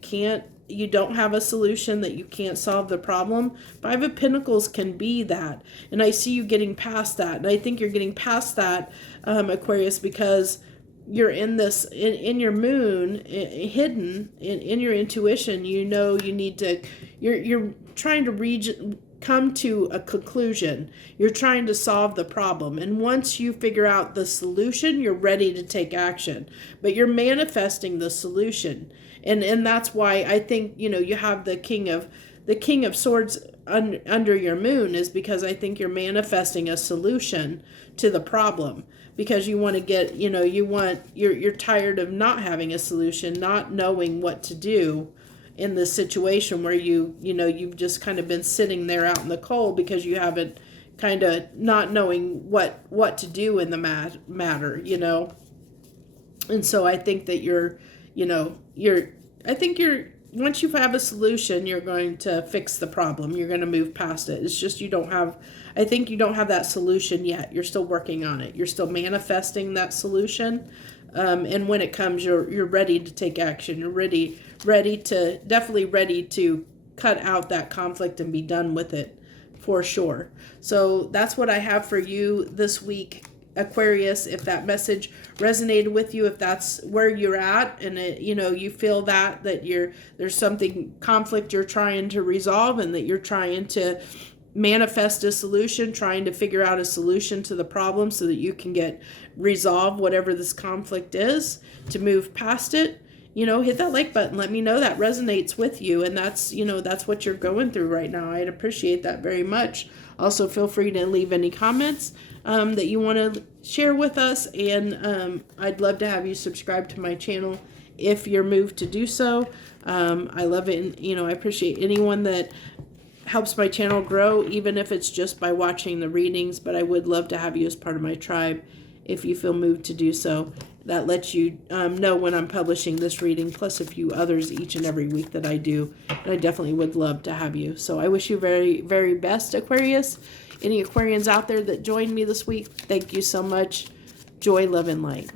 you don't have a solution, that you can't solve the problem. 5 of Pentacles can be that. And I see you getting past that. And I think you're getting past that, Aquarius, because you're in this, in your moon, hidden in your intuition. You need to, you're trying to come to a conclusion. You're trying to solve the problem. And once you figure out the solution, you're ready to take action. But you're manifesting the solution. And that's why I think, you have the King of Swords under your moon, is because I think you're manifesting a solution to the problem, because you want to get, you're tired of not having a solution, not knowing what to do in this situation where you've just kind of been sitting there out in the cold because you haven't, kind of not knowing what to do in the matter, And so I think that once you have a solution, you're going to fix the problem. You're going to move past it. It's just you don't have that solution yet. You're still working on it. You're still manifesting that solution. And when it comes, you're ready to take action. You're definitely ready to cut out that conflict and be done with it, for sure. So that's what I have for you this week, Aquarius. If that message resonated with you, if that's where you're at, and you feel that there's something conflict you're trying to resolve, and that you're trying to manifest a solution, trying to figure out a solution to the problem so that you can resolve whatever this conflict is, to move past it, hit that like button. Let me know that resonates with you, and that's what you're going through right now. I'd appreciate that very much. Also, feel free to leave any comments that you want to share with us, and I'd love to have you subscribe to my channel if you're moved to do so. I love it, and I appreciate anyone that helps my channel grow, even if it's just by watching the readings. But I would love to have you as part of my tribe if you feel moved to do so. That lets you know when I'm publishing this reading, plus a few others each and every week that I do. And I definitely would love to have you. So I wish you very, very best, Aquarius. Any Aquarians out there that joined me this week, thank you so much. Joy, love, and light.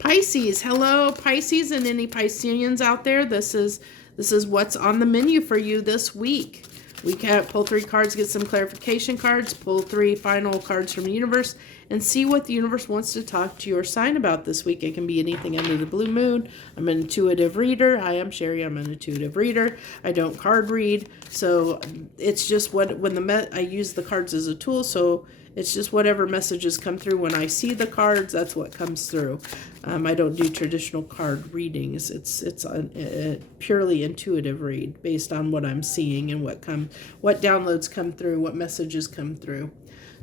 Pisces, hello, Pisces, and any Pisceans out there. This is what's on the menu for you this week. We can pull 3 cards, get some clarification cards, pull 3 final cards from the universe, and see what the universe wants to talk to your sign about this week. It can be anything under the blue moon. I'm an intuitive reader. Hi, I'm Sherry. I'm an intuitive reader. I don't card read, so it's just I use the cards as a tool. So it's just whatever messages come through when I see the cards. That's what comes through. I don't do traditional card readings. It's a purely intuitive read based on what I'm seeing and what downloads come through, what messages come through.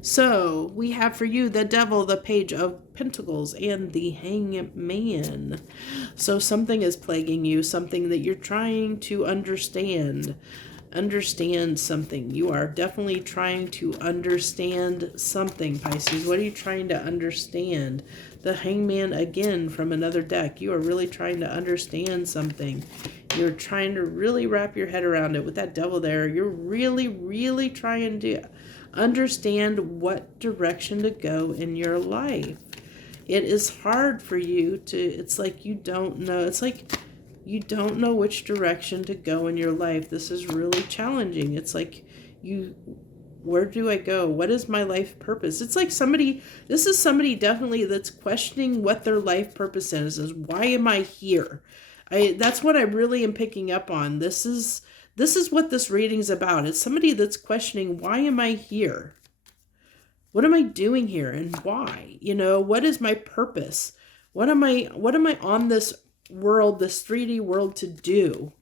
So we have for you the Devil, the Page of Pentacles, and the Hangman. So something is plaguing you, something that you're trying to understand. understand something. You are definitely trying to understand something, Pisces. What are you trying to understand? The Hangman again from another deck. You are really trying to understand something. You're trying to really wrap your head around it with that Devil there. You're really, really trying to understand what direction to go in your life. It is hard for you to, it's like you don't know. It's like you don't know which direction to go in your life. This is really challenging. It's like where do I go? What is my life purpose? It's like this is somebody definitely that's questioning what their life purpose is why am I here? That's what I really am picking up on. This is what this reading's about. It's somebody that's questioning, why am I here? What am I doing here and why? You know, what is my purpose? What am I on this world, this 3D world to do?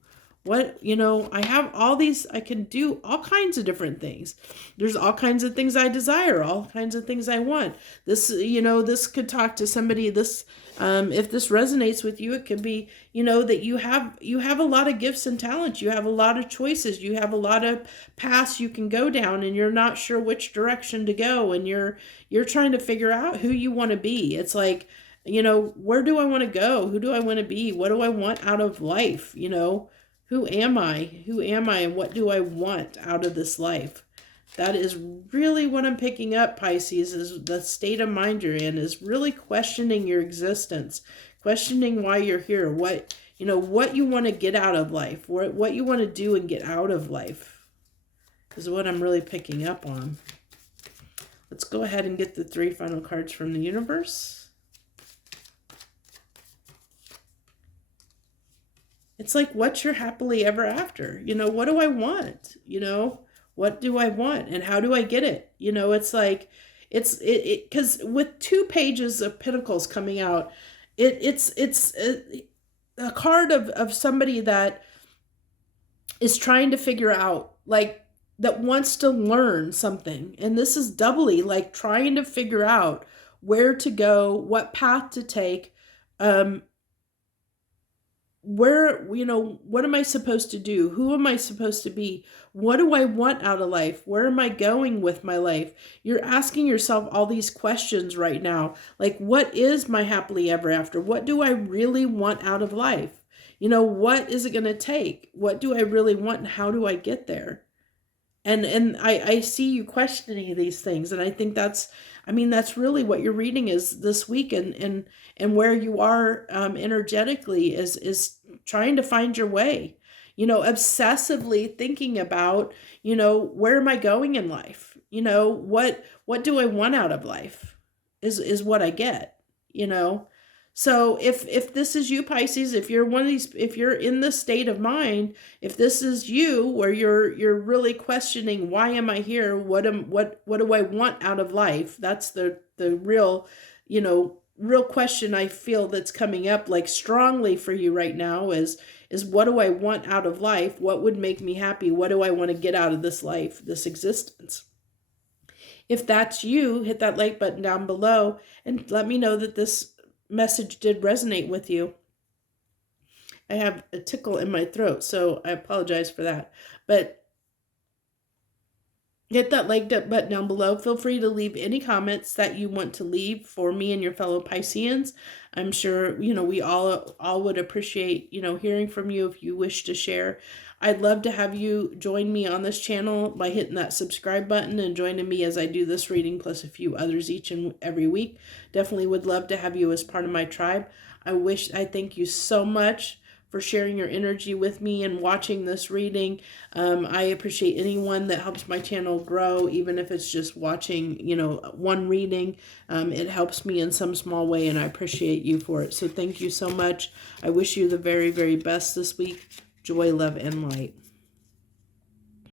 What, you know, I have all these, I can do all kinds of different things. There's all kinds of things I desire, all kinds of things I want. This, you know, this could talk to somebody, this, if this resonates with you, it could be, you know, that you have a lot of gifts and talents. You have a lot of choices. You have a lot of paths you can go down, and you're not sure which direction to go. And you're trying to figure out who you want to be. It's like, you know, where do I want to go? Who do I want to be? What do I want out of life? You know, who am I? Who am I? And what do I want out of this life? That is really what I'm picking up, Pisces, is the state of mind you're in, is really questioning your existence, questioning why you're here, what you want to get out of life, what you want to do and get out of life is what I'm really picking up on. Let's go ahead and get the 3 final cards from the universe. It's like, what's your happily ever after? You know, what do I want? You know, what do I want and how do I get it? You know, it's like, because with 2 pages of Pentacles coming out, it's a card of somebody that is trying to figure out, like, that wants to learn something. And this is doubly like trying to figure out where to go, what path to take, where, you know, what am I supposed to do? Who am I supposed to be? What do I want out of life? Where am I going with my life? You're asking yourself all these questions right now. Like, what is my happily ever after? What do I really want out of life? You know, what is it going to take? What do I really want and how do I get there? And I see you questioning these things. And I think that's really what your reading is this week, and where you are energetically is trying to find your way, you know, obsessively thinking about, you know, where am I going in life? You know, what do I want out of life is what I get, you know? So if this is you, Pisces, if you're one of these, if you're in this state of mind, if this is you where you're really questioning, why am I here? What do I want out of life? That's the real, you know, real question I feel that's coming up like strongly for you right now is what do I want out of life? What would make me happy? What do I want to get out of this life, this existence? If that's you, hit that like button down below and let me know that this message did resonate with you. I have a tickle in my throat, so I apologize for that. But hit that like button down below. Feel free to leave any comments that you want to leave for me and your fellow Pisceans. I'm sure, you know, we all would appreciate, you know, hearing from you if you wish to share. I'd love to have you join me on this channel by hitting that subscribe button and joining me as I do this reading plus a few others each and every week. Definitely would love to have you as part of my tribe. I thank you so much for sharing your energy with me and watching this reading. I appreciate anyone that helps my channel grow, even if it's just watching, you know, one reading. It helps me in some small way, and I appreciate you for it. So thank you so much. I wish you the very, very best this week. Joy, love, and light.